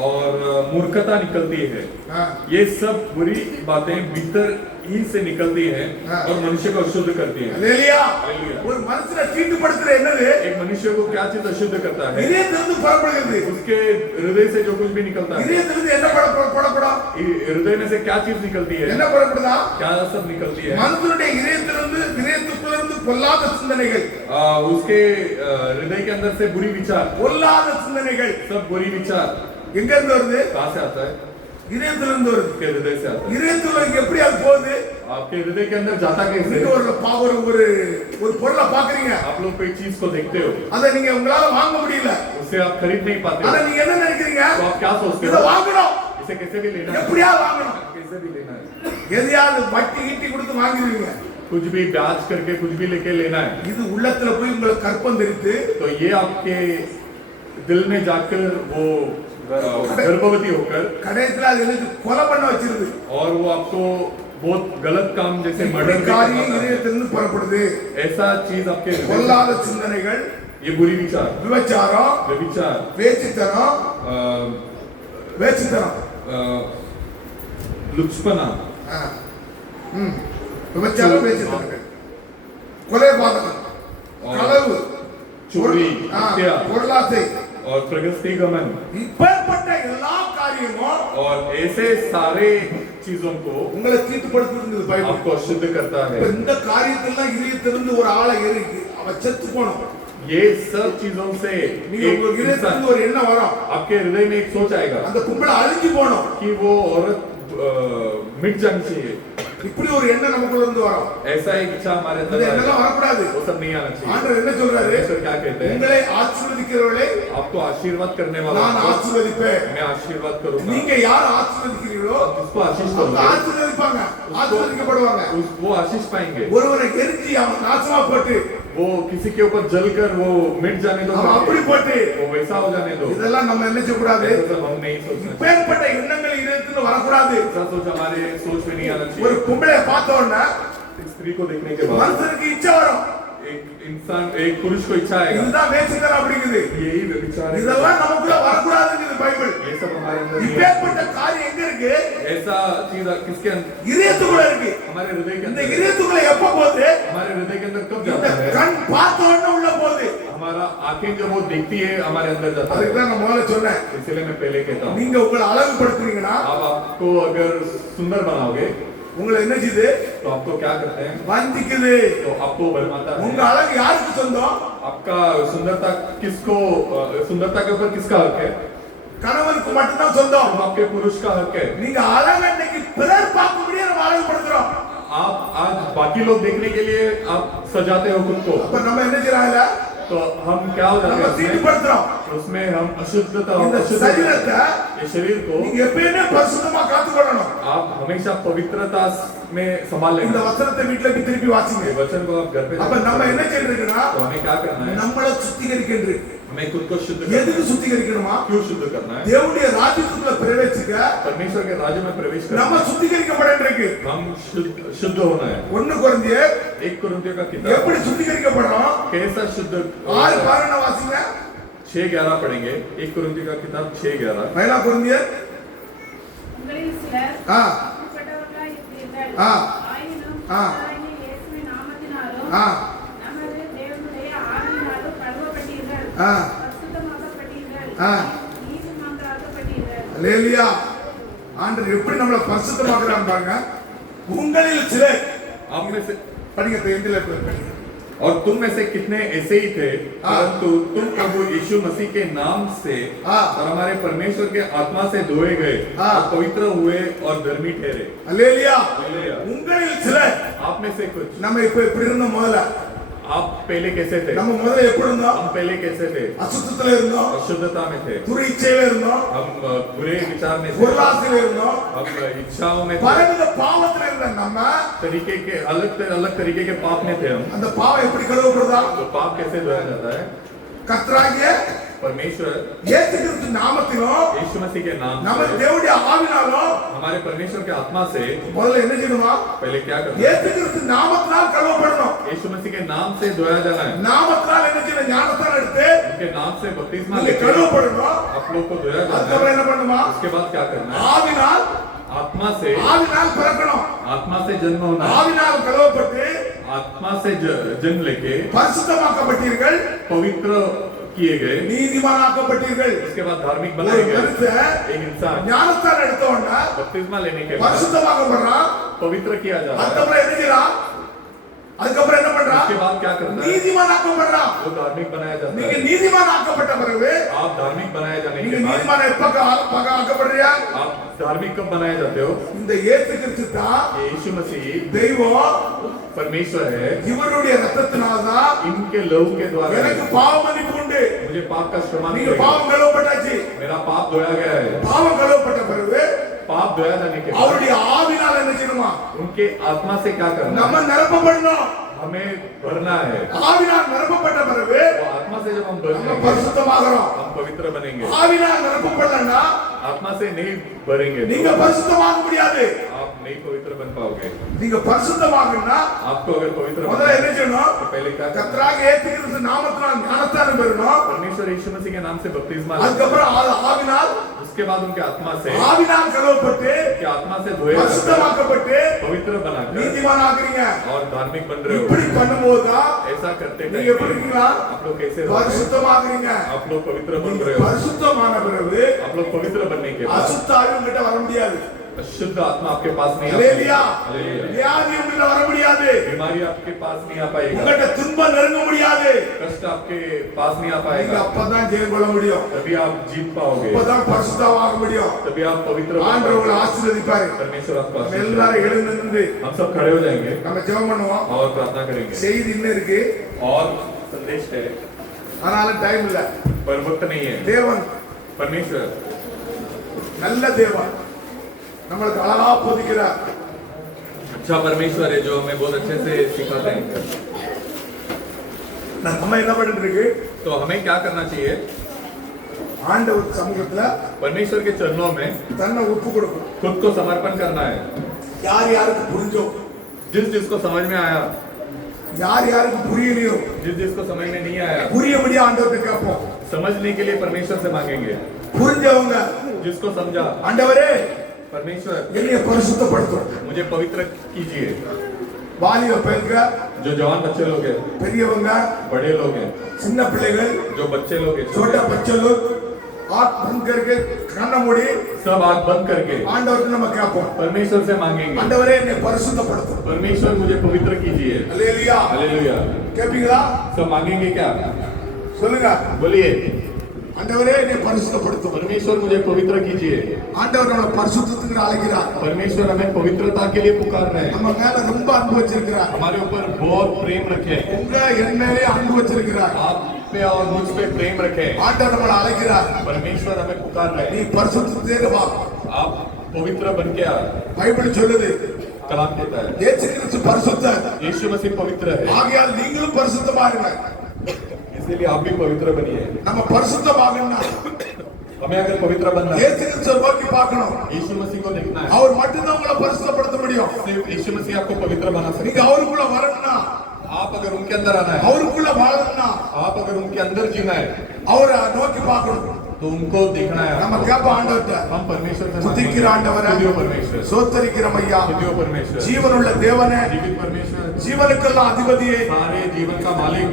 और मूर्खता निकलती है। ये सब बुरी बातें भीतर ही से निकलती हैं और मनुष्य को अशुद्ध करती हैं। அல்லேலூயா हालेलुया। ஒரு மனுஷனை தீட்டுப்படுத்துற என்னது एक मनुष्य को क्या चीज अशुद्ध करता है? இதயத்திலிருந்து புறப்படுகிறது उसके हृदय से जो कुछ भी निकलता है। இதயத்திலிருந்து என்ன புறப்படும் हृदय में से क्या चीज निकलती है? என்ன புறப்படுதா क्या सब निकलती है? மனுஷனுடைய இதயத்திலிருந்து பொல்லாத சிந்தனைகள் उसके हृदय के अंदर से बुरी विचार, பொல்லாத சிந்தனைகள் सब बुरी विचार எங்க இருந்து வருது कहाँ से आता है? இதயத்திலிருந்து வருது आपके हृदय से आता है। இதயத்துல எப்படி அது போகுது आपके हृदय के अंदर जाता कैसे? நீங்க ஒரு பொருளை பாக்குறீங்க आप लोग कोई चीज को देखते हो, அதை நீங்க உங்களால வாங்க முடியல उसे आप खरीद नहीं पाते ஆனா हो, நீங்க என்ன நினைக்கிறீங்க तो आप क्या सोचते இதை हो? வாங்கணும் इसे कैसे भी लेना है, எப்படியாவது வாங்கணும் कैसे भी लेना है, எதையாவது வட்டி ஈட்டி கொடுத்து வாங்கிடுவீங்க कुछ भी ब्याज करके कुछ भी लेके लेना है। இது உள்ளத்துல போய் உங்களுக்கு கற்பம் தெரித்து तो ये आपके दिल में जाकर वो गर्भवती होकर கடைசியில அது எனக்கு கொலை பண்ண வச்சிருது और वो आपको बहुत गलत काम जैसे இப்படி मर्डर காரியம் இதயத்திலிருந்து புறப்படுது. ऐसा चीज आपके பொல்லாத சிந்தனைகள், ये बुरी विचार, விபச்சாரம், व्यभिचार, வேசித்தனம், வேசித்தனம், लुच्चपना, விபச்சாரம், வேசித்தனங்கள், கொலைபாதகம், களவு, चोरी, हत्या பொருளாசை और प्रगतिगमन, இப்பேற்பட்ட எல்லா காரியமும் और ऐसे सारे चीजों को உங்களை தீட்டுப்படுத்துறது பைபிள். आपको शुद्ध करता है. இந்த காரியத்தெல்லாம் இதயத்திலிருந்து ஒரு ஆளை எரிக்கு அவன் செத்து போனோம். ये सब चीजों से நீங்க एक உங்க इंसान, இதயத்திலிருந்து ஒரு எண்ணம் வரும், आपके हृदय में एक सोच आएगा அந்த கும்பல அழிஞ்சு போனோம். कि वो औरत मिट जानी चाहिए. இப்படி ஒரு எண்ணம் நமக்குள்ள இருந்து வரும். ऐसा एक इच्छा हमारे இந்த अंदर எண்ணம் आएगा. வரக்கூடாது. वो सब नहीं आना चाहिए. ஆண்டவர் என்ன சொல்றாரு? परमेश्वर क्या कहते हैं? உங்களை ஆசீர்வதிக்கிறவளே आपको आशीर्वाद करने वाला நான் को ஆசீர்வதிப்பேன். मैं आशीर्वाद करूंगा. நீங்க யார் ஆசீர்வதிக்கிறீங்களோ जिसको आशीष அவங்க करोगे ஆசீர்வதிப்பாங்க, ஆசீர்வதிக்கப்படுவாங்க. वो आशीष पाएंगे. ஒருவரை எரிஞ்சி அவன் நாசமா போட்டு वो किसी के ऊपर जलकर वो मिट जाने दो, அவன் அப்படி போட்டு वो वैसा हो जाने दो. இதெல்லாம் நம்ம என்ன செய்யக்கூடாது. ऐसा सब हम नहीं सोचना. இப்பேற்பட்ட எண்ணங்கள் இதயத்துல வரக்கூடாது. ऐसा सोच हमारे सोच में नहीं आना ஒரு चाहिए. பொம்பளைய பார்த்த உடனே एक स्त्री को देखने के बाद மனுஷனுக்கு இச்சை வரும். एक इंसान, एक पुरुष को इच्छा आएगा. இதுதான் வேசித்தனம் அப்படிங்குது. यही व्यभिचार है. இதெல்லாம் நமக்குள்ள வரக்கூடாதுங்குது பைபிள். ये सब हमारे अंदर नहीं है. இப்பேற்பட்ட காரியம் எங்க இருக்கு? ऐसा चीज किसके अंदर? இதயத்துக்குள்ள இருக்கு. हमारे हृदय के இந்த अंदर. இதயத்துக்குள்ள எப்ப போகுது? हमारे हृदय के अंदर कब இந்த जाता है? கண் பார்த்த உடனே உள்ள போகுது. हमारा आंखें जब वो देखती है हमारे अंदर जाता அதுக்கு है. தான் நான் முதல்ல சொன்னேன். इसलिए मैं पहले कहता हूँ, நீங்க உங்களை அழகுபடுத்துறீங்கன்னா आप आपको अगर सुंदर बनाओगे உங்களை என்ன செய்யுது? तो आपको क्या करते हैं? வஞ்சிக்குது. तो आपको भरमाता உங்க है. அழகு யாருக்கு சொந்தம்? आपका सुंदरता किसको, सुंदरता के ऊपर किसका हक है? கணவனுக்கு மட்டும்தான் சொந்தம். तो आपके पुरुष का हक है. நீங்க அழகு இன்னைக்கு பிறர் பார்க்கும்படியே நம்ம அழகுபடுத்துறோம். आप आज बाकी लोग देखने के लिए आप सजाते हो खुद को. அப்ப நம்ம என்ன செய்யறாங்க? तो हम क्या हो जाते நம்ம हैं उसमें? தீட்டுப்படுத்துறோம். उसमें हम अशुद्धता, இந்த अशुद्ध சரீரத்தை ये शरीर को நீங்க எப்பயுமே பரிசுத்தமா காத்துக்கொள்ளணும். आप हमेशा पवित्रता में संभाल இந்த लेना. வசனத்தை வீட்ல போய் திருப்பி வாசிங்க. ये वचन को आप घर पे அப்ப நம்ம என்ன செய்யறதுன்னா तो हमें क्या करना है? நம்மள சுத்திகரிக்கின்றது. हमें खुद को शुद्ध करना எதுக்கு है. சுத்திகரிக்கணுமா? क्यों शुद्ध करना है? தேவனுடைய ராஜ்யத்துக்குள்ள பிரவேசிக்க परमेश्वर के राज्य में प्रवेश நம்ம करना है. சுத்திகரிக்கப்படன்றிருக்கு. हम शुद्ध होना है. 1 கொரிந்தியர் 1 कुरिन्थियों का किताब எப்படி சுத்திகரிக்கப்படுறோம்? कैसा शुद्ध? 6 பாருங்க வாசிங்க. 6:11 पढ़ेंगे. 1 कुरिन्थियों का किताब 6:11. 1 கொரிந்தியர் உங்களில் சிலர் ஆ இப்படிப்பட்டவர்களாய் இருக்கிறீர்கள். ஆ. ஆயினும் ஆ. கர்த்தராகிய இயேசுவின் நாமத்தினாலும் ஆ நமது தேவனுடைய ஆவியினாலும் கழுவப்பட்டீர்கள். ஆ பரிசுத்தமாக்கப்பட்டீர்கள். ஆ. நீதிமான்களாக்கப்பட்டீர்கள். அல்லேலூயா. ஆண்டவர் எப்படி நம்மள பரிசுத்தமாக்குறான்னு பாருங்க. உங்களில் சிலர் आप में से படிங்க எந்தில படிங்க. और तुम में से कितने ऐसे ही थे, परंतु तुम प्रभु यीशु मसीह के नाम से और हमारे परमेश्वर के आत्मा से धोए गए और पवित्र हुए और धर्मी ठहरे. அல்லேலூயா. அல்லேலூயா. உங்களில் சிலர் आप में से कुछ, நம்ம இப்ப எப்படி இருந்தோம் முதல்ல? आप पहले कैसे थे? நம்ம முதல்ல எப்படி இருந்தோம்? हम पहले कैसे थे? அசுத்தத்துல இருந்தோம், अशुद्धता में थे. துரிச்சையில இருந்தோம், हम बुरे विचार में थे. பொருளாசையில இருந்தோம், हम इच्छाओं में थे. பலவித பாவத்துல இருந்த நம்ம तरीके के अलग तरीके के पाप में थे हम. அந்த பாவம் எப்படி கழுவப்படுதா? तो पाप कैसे धोया जाता है? கர்த்தராகிய परमेश्वर இயேசு கிறிஸ்து நாமத்திலும் यीशु मसीह के नाम நம்ம से, தேவனுடைய ஆவினாலும் हमारे परमेश्वर के आत्मा से முதல்ல என்ன செய்யணுமா? पहले क्या करना है? இயேசு கிறிஸ்து நாமத்தினால் கழுவப்படணும். यीशु मसीह के नाम से धोया जाना है. நாமத்தினால் என்ன செய்யணும்? ஞானஸ்தானம் எடுத்து उनके नाम से बपतिस्मा நீங்க लेके கழுவப்படணும். आप लोग को धोया जाना அதுக்கப்புறம் है. என்ன பண்ணுமா? उसके बाद क्या करना है? ஆவினால் आत्मा से, ஆவினால் பிறக்கணும். आत्मा से जन्म होना है. ஆவினால் கழுவப்பட்டு आत्मा से जन्म लेके பரிசுத்தமாக்கப்பட்டீர்கள், पवित्र किए गए. நீதிமானாக்கப்பட்டீர்கள். उसके बाद धार्मिक ஒரு बनाए गए. மனுஷன் एक इंसान ஞானஸ்தானம் எடுத்த உடனே बपतिस्मा लेने के बाद பரிசுத்தமாக்கப்படுறான். पवित्र किया जाता है. அதுக்கப்புறம் என்ன செய்யறான்? அதுக்கப்புறம் என்ன பண்றான்? उसके बाद क्या करना है? நீதிமானாக்கப்படுறான். वो धार्मिक बनाया जाता நீங்க है. நீதிமானாக்கப்பட்ட பிறகு आप धार्मिक बनाए जाने நீங்க के बाद நீதிமான எப்ப ஆக்கப்படுறியா? आप धार्मिक कब बनाए जाते हो? இந்த இயேசு கிறிஸ்து தான் ये यीशु मसीह தெய்வம். परमेश्वर है. இவருடைய ரத்தத்தினால்தான் इनके लहू के द्वारा எனக்கு பாவ மன்னிப்பு உண்டு. मुझे पाप का क्षमा நீங்க मिलेगा. பாவம் கழுவப்பட்டாச்சு. मेरा पाप धोया गया है. பாவம் கழுவப்பட்ட பிறகு पाप धोया जाने के बाद அவருடைய ஆவினால் என்ன செய்யணுமா? उनके आत्मा से क्या करना நம்ம है? நிரப்பப்படணும். हमें भरना है. ஆவினால் நிரப்பப்பட்ட பிறகு वो आत्मा से जब हम நம்ம भरेंगे பரிசுத்தமாகறோம். हम पवित्र बनेंगे. ஆவினால் நிரப்பப்படலன்னா आत्मा से नहीं भरेंगे நீங்க तो பரிசுத்தமாக முடியாது. आप नहीं पवित्र बन पाओगे। நீங்க பரிசுத்தமாகணும்னா आपको अगर पवित्र முதல்ல என்ன செய்யணும்? तो पहले क्या करना? கர்த்தராகிய இயேசு கிறிஸ்து நாமத்தினால் ஞானஸ்நானம் பெறணும். परमेश्वर यीशु मसीह के नाम से बपतिस्मा लेना। அதுக்கப்புறம் ஆவினால் उसके बाद उनके आत्मा से ஆவினால் கழுவப்பட்டு उनके आत्मा से धोए जाकर பரிசுத்தமாக்கப்பட்டு पवित्र बनाकर நீதிமான் ஆகுறீங்க. और धार्मिक बन रहे இப்படி हो। பண்ணும்போது தான் ऐसा करते நீங்க எப்படி टाइम இருக்கீங்களா? आप लोग कैसे हो? பரிசுத்தமாகுறீங்க. आप लोग पवित्र बन நீங்க रहे हो। பரிசுத்தமான பிறகு आप लोग पवित्र बनने के बाद அசுத்த ஆவி உங்ககிட்ட வர முடியாது. अशुद्ध आत्मा आपके पास नहीं आ ஹalleluya. हालेलुया। வியாதி உங்ககிட்ட வர முடியாது. बीमारी आपके पास नहीं आ पाएगा। உங்ககிட்ட துன்பம் நெருங்க முடியாது. कष्ट आपके पास नहीं आ நீங்க पाएगा। அப்பதான் ஜெயம் கொள்ள முடியும். तभी आप जीत पाओगे। அப்பதான் பரிசுத்தமாக முடியும். तभी आप पवित्र बन ஆண்டவர் உங்களை पाओगे। ஆசீர்வதிப்பாரு. परमेश्वर आपको நம்ம आशीष எல்லாரும் देगा। எழுந்து நின்று हम सब खड़े हो जाएंगे நம்ம ஜெபம் பண்ணுவோம். और प्रार्थना करेंगे। செய்தி இன்னும் இருக்கு. और संदेश है ஆனாலும் டைம் இல்ல. पर वक्त नहीं है। தேவன் परमेश्वर நல்ல தேவன். நம்மளுக்கு அழகா போதிக்கிறார். अच्छा परमेश्वर है जो हमें बहुत अच्छे से सिखाते हैं। நம்ம என்ன பண்ணிட்டு இருக்கு? तो हमें क्या करना चाहिए? ஆண்டவர் சமூகத்துல परमेश्वर के चरणों में தன்னை ஒப்பு கொடுக்கணும். खुद को समर्पण करना है। யார் யாருக்கு புரிஞ்சோ, जिस जिसको समझ में आया, யார் யாருக்கு புரியலையோ जिस जिसको समझ में नहीं आया, புரியபடி ஆண்டவர்கிட்ட கேட்போம். समझने के लिए परमेश्वर से मांगेंगे। புரிஞ்சவங்க जिसको समझा, ஆண்டவரே परमेश्वर என்னைய பரிசுத்தப்படுத்தும். मुझे पवित्र कीजिए। வாலிப பெண்க, जो जवान बच्चे लोग हैं, பெரியவங்க, बड़े लोग हैं, சின்ன பிள்ளைகள், जो बच्चे लोग हैं, छोटा बच्चे लोग आंख बंद करके கண்ண மூடி सब आंख बंद करके ஆண்டவர்கிட்ட நம்ம கேட்போம். परमेश्वर से मांगेंगे। ஆண்டவரே என்னை பரிசுத்தப்படுத்தும். परमेश्वर मुझे पवित्र कीजिए। அல்லேலூயா. हालेलुया। கேப்பீங்களா? सब मांगेंगे क्या? சொல்லுங்க. बोलिए ஆண்டவரே என்னை பரிசுத்தப்படுத்தும். परमेश्वर मुझे पवित्र कीजिए। ஆண்டவர் நம்மளை பரிசுத்தத்துக்கு அழைக்கிறார். परमेश्वर हमें पवित्रता के लिए पुकार रहे हैं। நம்ம மேல ரொம்ப அன்பு வச்சிருக்கிறார். हमारे ऊपर बहुत प्रेम रखे। உங்க என் மேலே அன்பு வச்சிருக்கிறார். आप पे और मुझ पे प्रेम रखे। ஆண்டவர் நம்மளை அழைக்கிறார். परमेश्वर हमें पुकार रहे நீ हैं। பரிசுத்தத்தே வா. आप पवित्र बन के आ। பைபிள் சொல்லுது कलाम कहता है இயேசு கிறிஸ்து பரிசுத்தர். यीशु मसीह पवित्र है, ஆகையால் நீங்களும் பரிசுத்தமா இருங்க. इसलिए आप भी पवित्र बनिए। நம்ம பரிசுத்தமாகணும்னா हमें अगर पवित्र बनना है, இயேசு கிறிஸ்துவை நோக்கி பார்க்கணும். यीशु मसीह को देखना है। அவர் மட்டும்தான் உங்களை பரிசுத்தப்படுத்த முடியும். सिर्फ यीशु मसीह आपको पवित्र बना सकते நீங்க அவருக்குள்ள வரணும்னா, हैं। आप अगर उनके अंदर आना है, அவருக்குள்ள வாழணும்னா आप अगर उनके अंदर जीना है, அவரை நோக்கி பார்க்கணும். तो उनको देखना है। நம்ம आपको। கேப்ப ஆண்டவர்ட்ட हम परमेश्वर से துதிக்கிற ஆண்டவரே, स्तुतियो परमेश्वर, சோத்தரிக்கிறோம் ஐயா, स्तुतियो परमेश्वर, ஜீவனுள்ள தேவனே, जीवित परमेश्वर, ஜீவனுக்கெல்லாம் அதிபதியே, सारे जीवन का मालिक,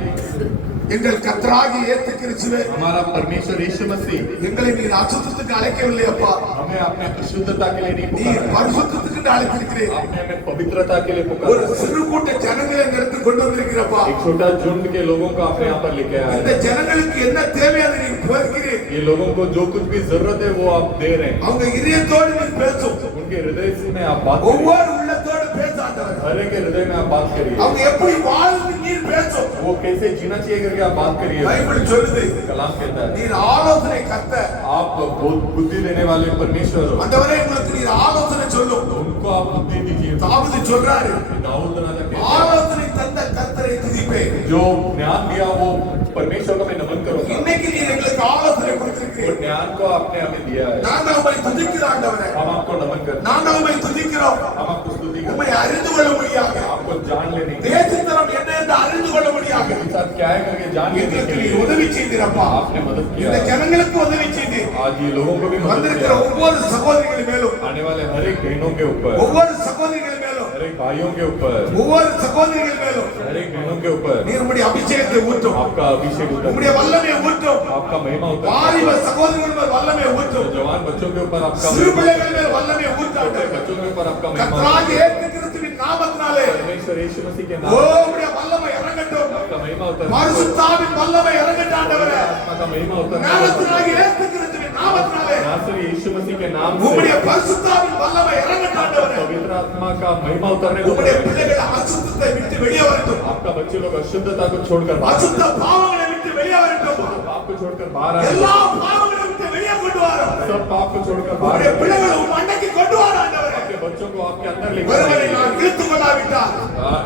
எங்கள் கர்த்தராகிய இயேசு கிறிஸ்துவே, हमारा परमेश्वर यीशु मसीह எங்களை நீர் அசுத்தத்துக்கு அழைக்கவில்லை அப்பா. हमें अपने अशुद्धता के लिए नहीं நீர் पुकारा, பரிசுத்தத்துக்கு அழைத்திருக்கிறீர். आपने हमें पवित्रता के लिए ஒரு पुकारा। சிறு கூட்ட ஜனங்களை நிறுத்தி கொண்டு வந்திருக்கிறப்பா. एक छोटा झुंड के लोगों को आपने यहाँ पर लेके आए இந்த हैं। ஜனங்களுக்கு என்ன தேவையான நீர் பேசுகிறீர். ये लोगों को जो कुछ भी जरूरत है वो आप दे रहे हैं। அவங்க இதயத்தோடு நீர் பேசும். उनके हृदय से में आप बात करिए, ஒவ்வொரு உள்ளத்தோடு பேச ஆண்டவரே. हर एक के हृदय में आप बात करिए। அவங்க எப்படி வாழ்ந்து நீர் பேசும். वो कैसे जीना चाहिए करके आप बात करिए। பைபிள் சொல்லுது कलाम कहता है நீர் ஆலோசனை கர்த்த. आप बहुत बुद्धि देने वाले परमेश्वर हो, ஆண்டவரே உங்களுக்கு நீர் ஆலோசனை சொல்லும். उनको आप बुद्धि दीजिए। தாவீது சொல்றாரு, दाऊद राजा कहता है, ஆலோசனை தந்த கர்த்தரை துதிப்பேன். जो ज्ञान दिया वो परमेश्वर को मैं नमन करूंगा। இன்னைக்கு நீர் எங்களுக்கு ஆலோசனை वो கொடுத்திருக்கிறீர். ज्ञान को आपने हमें दिया है, நாங்கள் உம்மை துதிக்கிறோம் ஆண்டவரே. हम आपको नमन करते हैं, நாங்கள் உம்மை துதிக்கிறோம். हम आपको स्तुति करते உம்மை அறிந்து கொள்ள முடியாது. हैं, आपको जान लेने के लिए, தேசத்தரம் என்ன என்று அறிந்து கொள்ள முடியாது. आपके साथ क्या है करके जान लेने எங்களுக்கு के நீர் लिए உதவி செய்தீரப்பா. आपने मदद किया இந்த है। ஜனங்களுக்கு உதவி செய்தீர். आज ये लोगों को भी मदद வந்திருக்கிற किया है। ஒவ்வொரு சகோதரிகள் மேலும், आने वाले हर एक बहनों के ऊपर, ஒவ்வொரு சகோதரிகள் மேலும், हर एक भाइयों के ऊपर, ஒவ்வொரு சகோதரிகள் மேலும் हर एक बहनों के ऊपर நீர் உம்முடைய அபிஷேகத்தை ஊற்றும். आपका अभिषेक उतर, உம்முடைய வல்லமையை ஊற்றும். आपका महिमा उतर, வாலிப சகோதரிகள் மேல் வல்லமையை ஊற்றும். जवान बच्चों के ऊपर आपका சிறு பிள்ளைகள் மேல் வல்லமையை ஊற்றாண்டு. बच्चों के ऊपर आपका महिमा, கர்த்தராகிய இயேசு கிறிஸ்துவின் நாமத்தினாலே परमेश्वर यीशु मसीह के ஓ नाम உம்முடைய வல்லமை இறங்கட்டும். आपका महिमा उतर, பரிசுத்தாவின் வல்லமை இறங்கட்டும் ஆண்டவரே. आत्मा का महिमा उतर, ஞானத்தினாகிய இயேசு கிறிஸ்துவின் நாமத்தினாலே नासरी यीशु मसीह के नाम உம்முடைய से பரிசுத்தாவின் வல்லமை இறங்கட்டும் ஆண்டவரே. पवित्र आत्मा का महिमा उतरने को உம்முடைய பிள்ளைகள் அசுத்தத்தை விட்டு வெளியே வரட்டும். आपका बच्चे लोग अशुद्धता को छोड़कर बाहर அசுத்த பாவங்களை விட்டு வெளியே வரட்டும். पाप को छोड़कर बाहर आए, எல்லா பாவங்களை விட்டு வெளியே கொண்டு வரும். सब पाप को छोड़कर बाहर உம்முடைய आए, பிள்ளைகளை உம் அண்டைக்கு கொண்டு வர ஆண்டவரே. आपके बच्चों को आपके अंदर लेकर ஒருவரை आए। நான் இழுத்துக் கொள்ளாவிட்டால்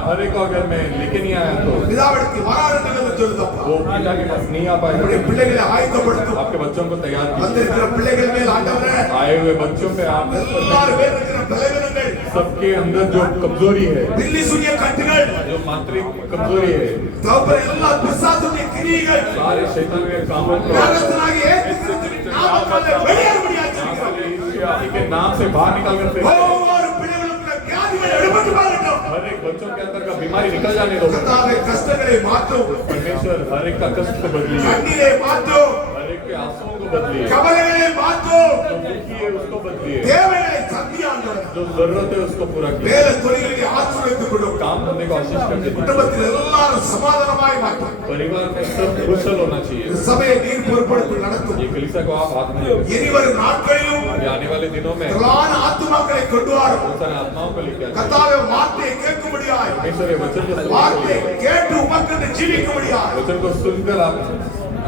हर एक को अगर मैं लेके नहीं आया तो பிதாவிடத்தில் வராது என்று சொல்லுதப்பா. वो पिता के पास नहीं आ உம்முடைய पाएगा। பிள்ளைகளை ஆயத்தப்படுத்தும். आपके बच्चों को तैयार कीजिए, வந்திருக்கிற பிள்ளைகள் மேல் ஆண்டவரே आए हुए बच्चों पे आप எல்லாரும் பேர் இருக்கிற ബലഹീനതകൾ, सबके अंदर जो कमजोरी है, ബില്ലി സൂര്യ കട്ടുകൾ, जो मात्रिक कमजोरी है, തൗബ എല്ലാ പിശാചിന്റെ ക്രിയകൾ सारे शैतान के कामों को യാഗത്തിനായി യേശുക്രിസ്തുവിന്റെ നാമത്താൽ വെളിയേറുകയാക്കി के नाम से बाहर निकाल कर फेंक दो। ഓരോ പിടകളുടെ വ്യാധികൾ എടുപെട്ട് മാറട്ടെ. हर एक बच्चों के अंदर का बीमारी निकल जाने दो। കർത്താവേ കഷ്ടങ്ങളെ മാറ്റൂ, परमेश्वर हर एक का कष्ट को बदलिए, കണ്ണീരെ മാറ്റൂ, हर एक के आंसुओं को बदलिए, കവലകളെ മാറ്റൂ, जो दुखी है उसको बदलिए, தேவைகளை சந்தியாண்டவர் जो जरूरत है उसको पूरा कीजिए, வேலை தொழில்களை ஆசீர்வதித்துக் கொள்ளும். काम धंधे को आशीष कर दीजिए, குடும்பத்தில் எல்லாரும் சமாதானமாய் மாற்றும். परिवार में सब कुशल होना चाहिए। சபையை நீர் பொறுப்படுத்தி நடத்தும். ये कलीसिया को आप हाथ में ले लो। இனிவரும் நாட்களிலும் ये आने वाले दिनों में பிரதான ஆத்துமாக்களை கொண்டு வரும். बहुत सारे आत्माओं को लेकर आइए। கர்த்தாவே வார்த்தையை கேட்கும்படியாய், परमेश्वर ये वचन को வார்த்தையை सुनकर, கேட்டு உமக்கு ஜீவிக்கும்படியாய் वचन को सुनकर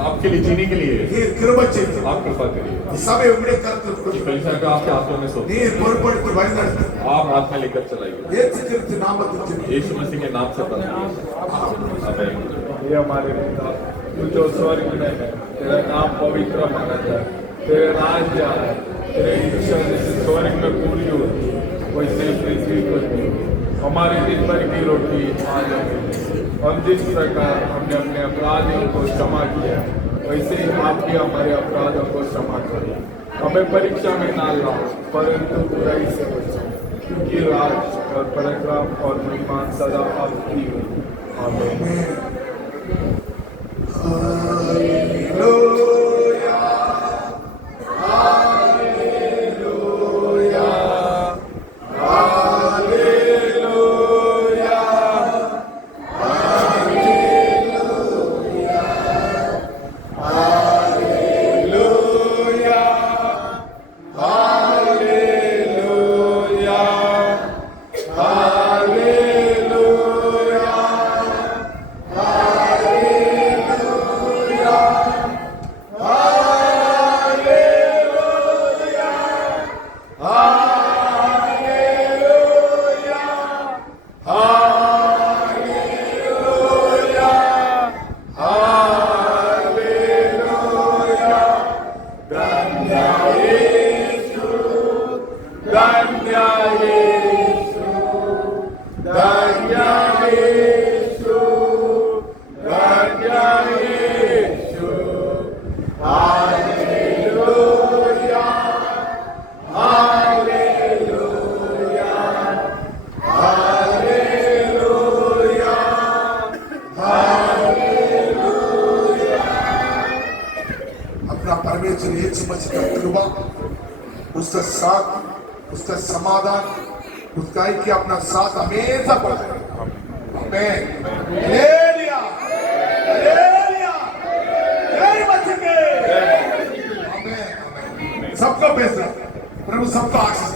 आपके लिए जीने के लिए நீர் கிருபை செய்யும். आप कृपा करिए। சபை உம்முடைய கருத்தில் ये கொடுக்கும். कलीसिया को आपके हाथों में सौंप, நீர் பொறுப்படுத்தி வழிநடத்தும். आप हाथ में लेकर चलाइए। இயேசு கிறிஸ்து நாமத்தில் ஜெபிக்கிறேன். यीशु मसीह के नाम से प्रार्थना। आमीन। ये हमारे पिता तू जो स्वर्ग में है, तेरा नाम पवित्र माना जाए, तेरे राज्य आए, तेरी इच्छा जैसे स्वर्ग में पूरी होती है वैसे पृथ्वी पर भी हो। हमारे दिन भर की रोटी आज हमें दे। हम जिस प्रकार हमने अपने अपराधियों को क्षमा किया वैसे ही आप भी हमारे अपराधों को क्षमा करो। हमें परीक्षा में ना लाओ परंतु बुराई से बचाओ, क्योंकि राज और पराक्रम और महिमा सदा आपकी हो। आमीन। Hallelujah. Hallelujah. Hallelujah. अपना परमेश्वर यीशु मसीह का कृपा, उसका साथ, उसका समाधान, उसका ऐक्य अपना साथ हमेशा बढ़ाए। आमीन। हालेलुया। हालेलुया। जय मसीह के। आमीन। सबको बेच प्रभु सबको आशीष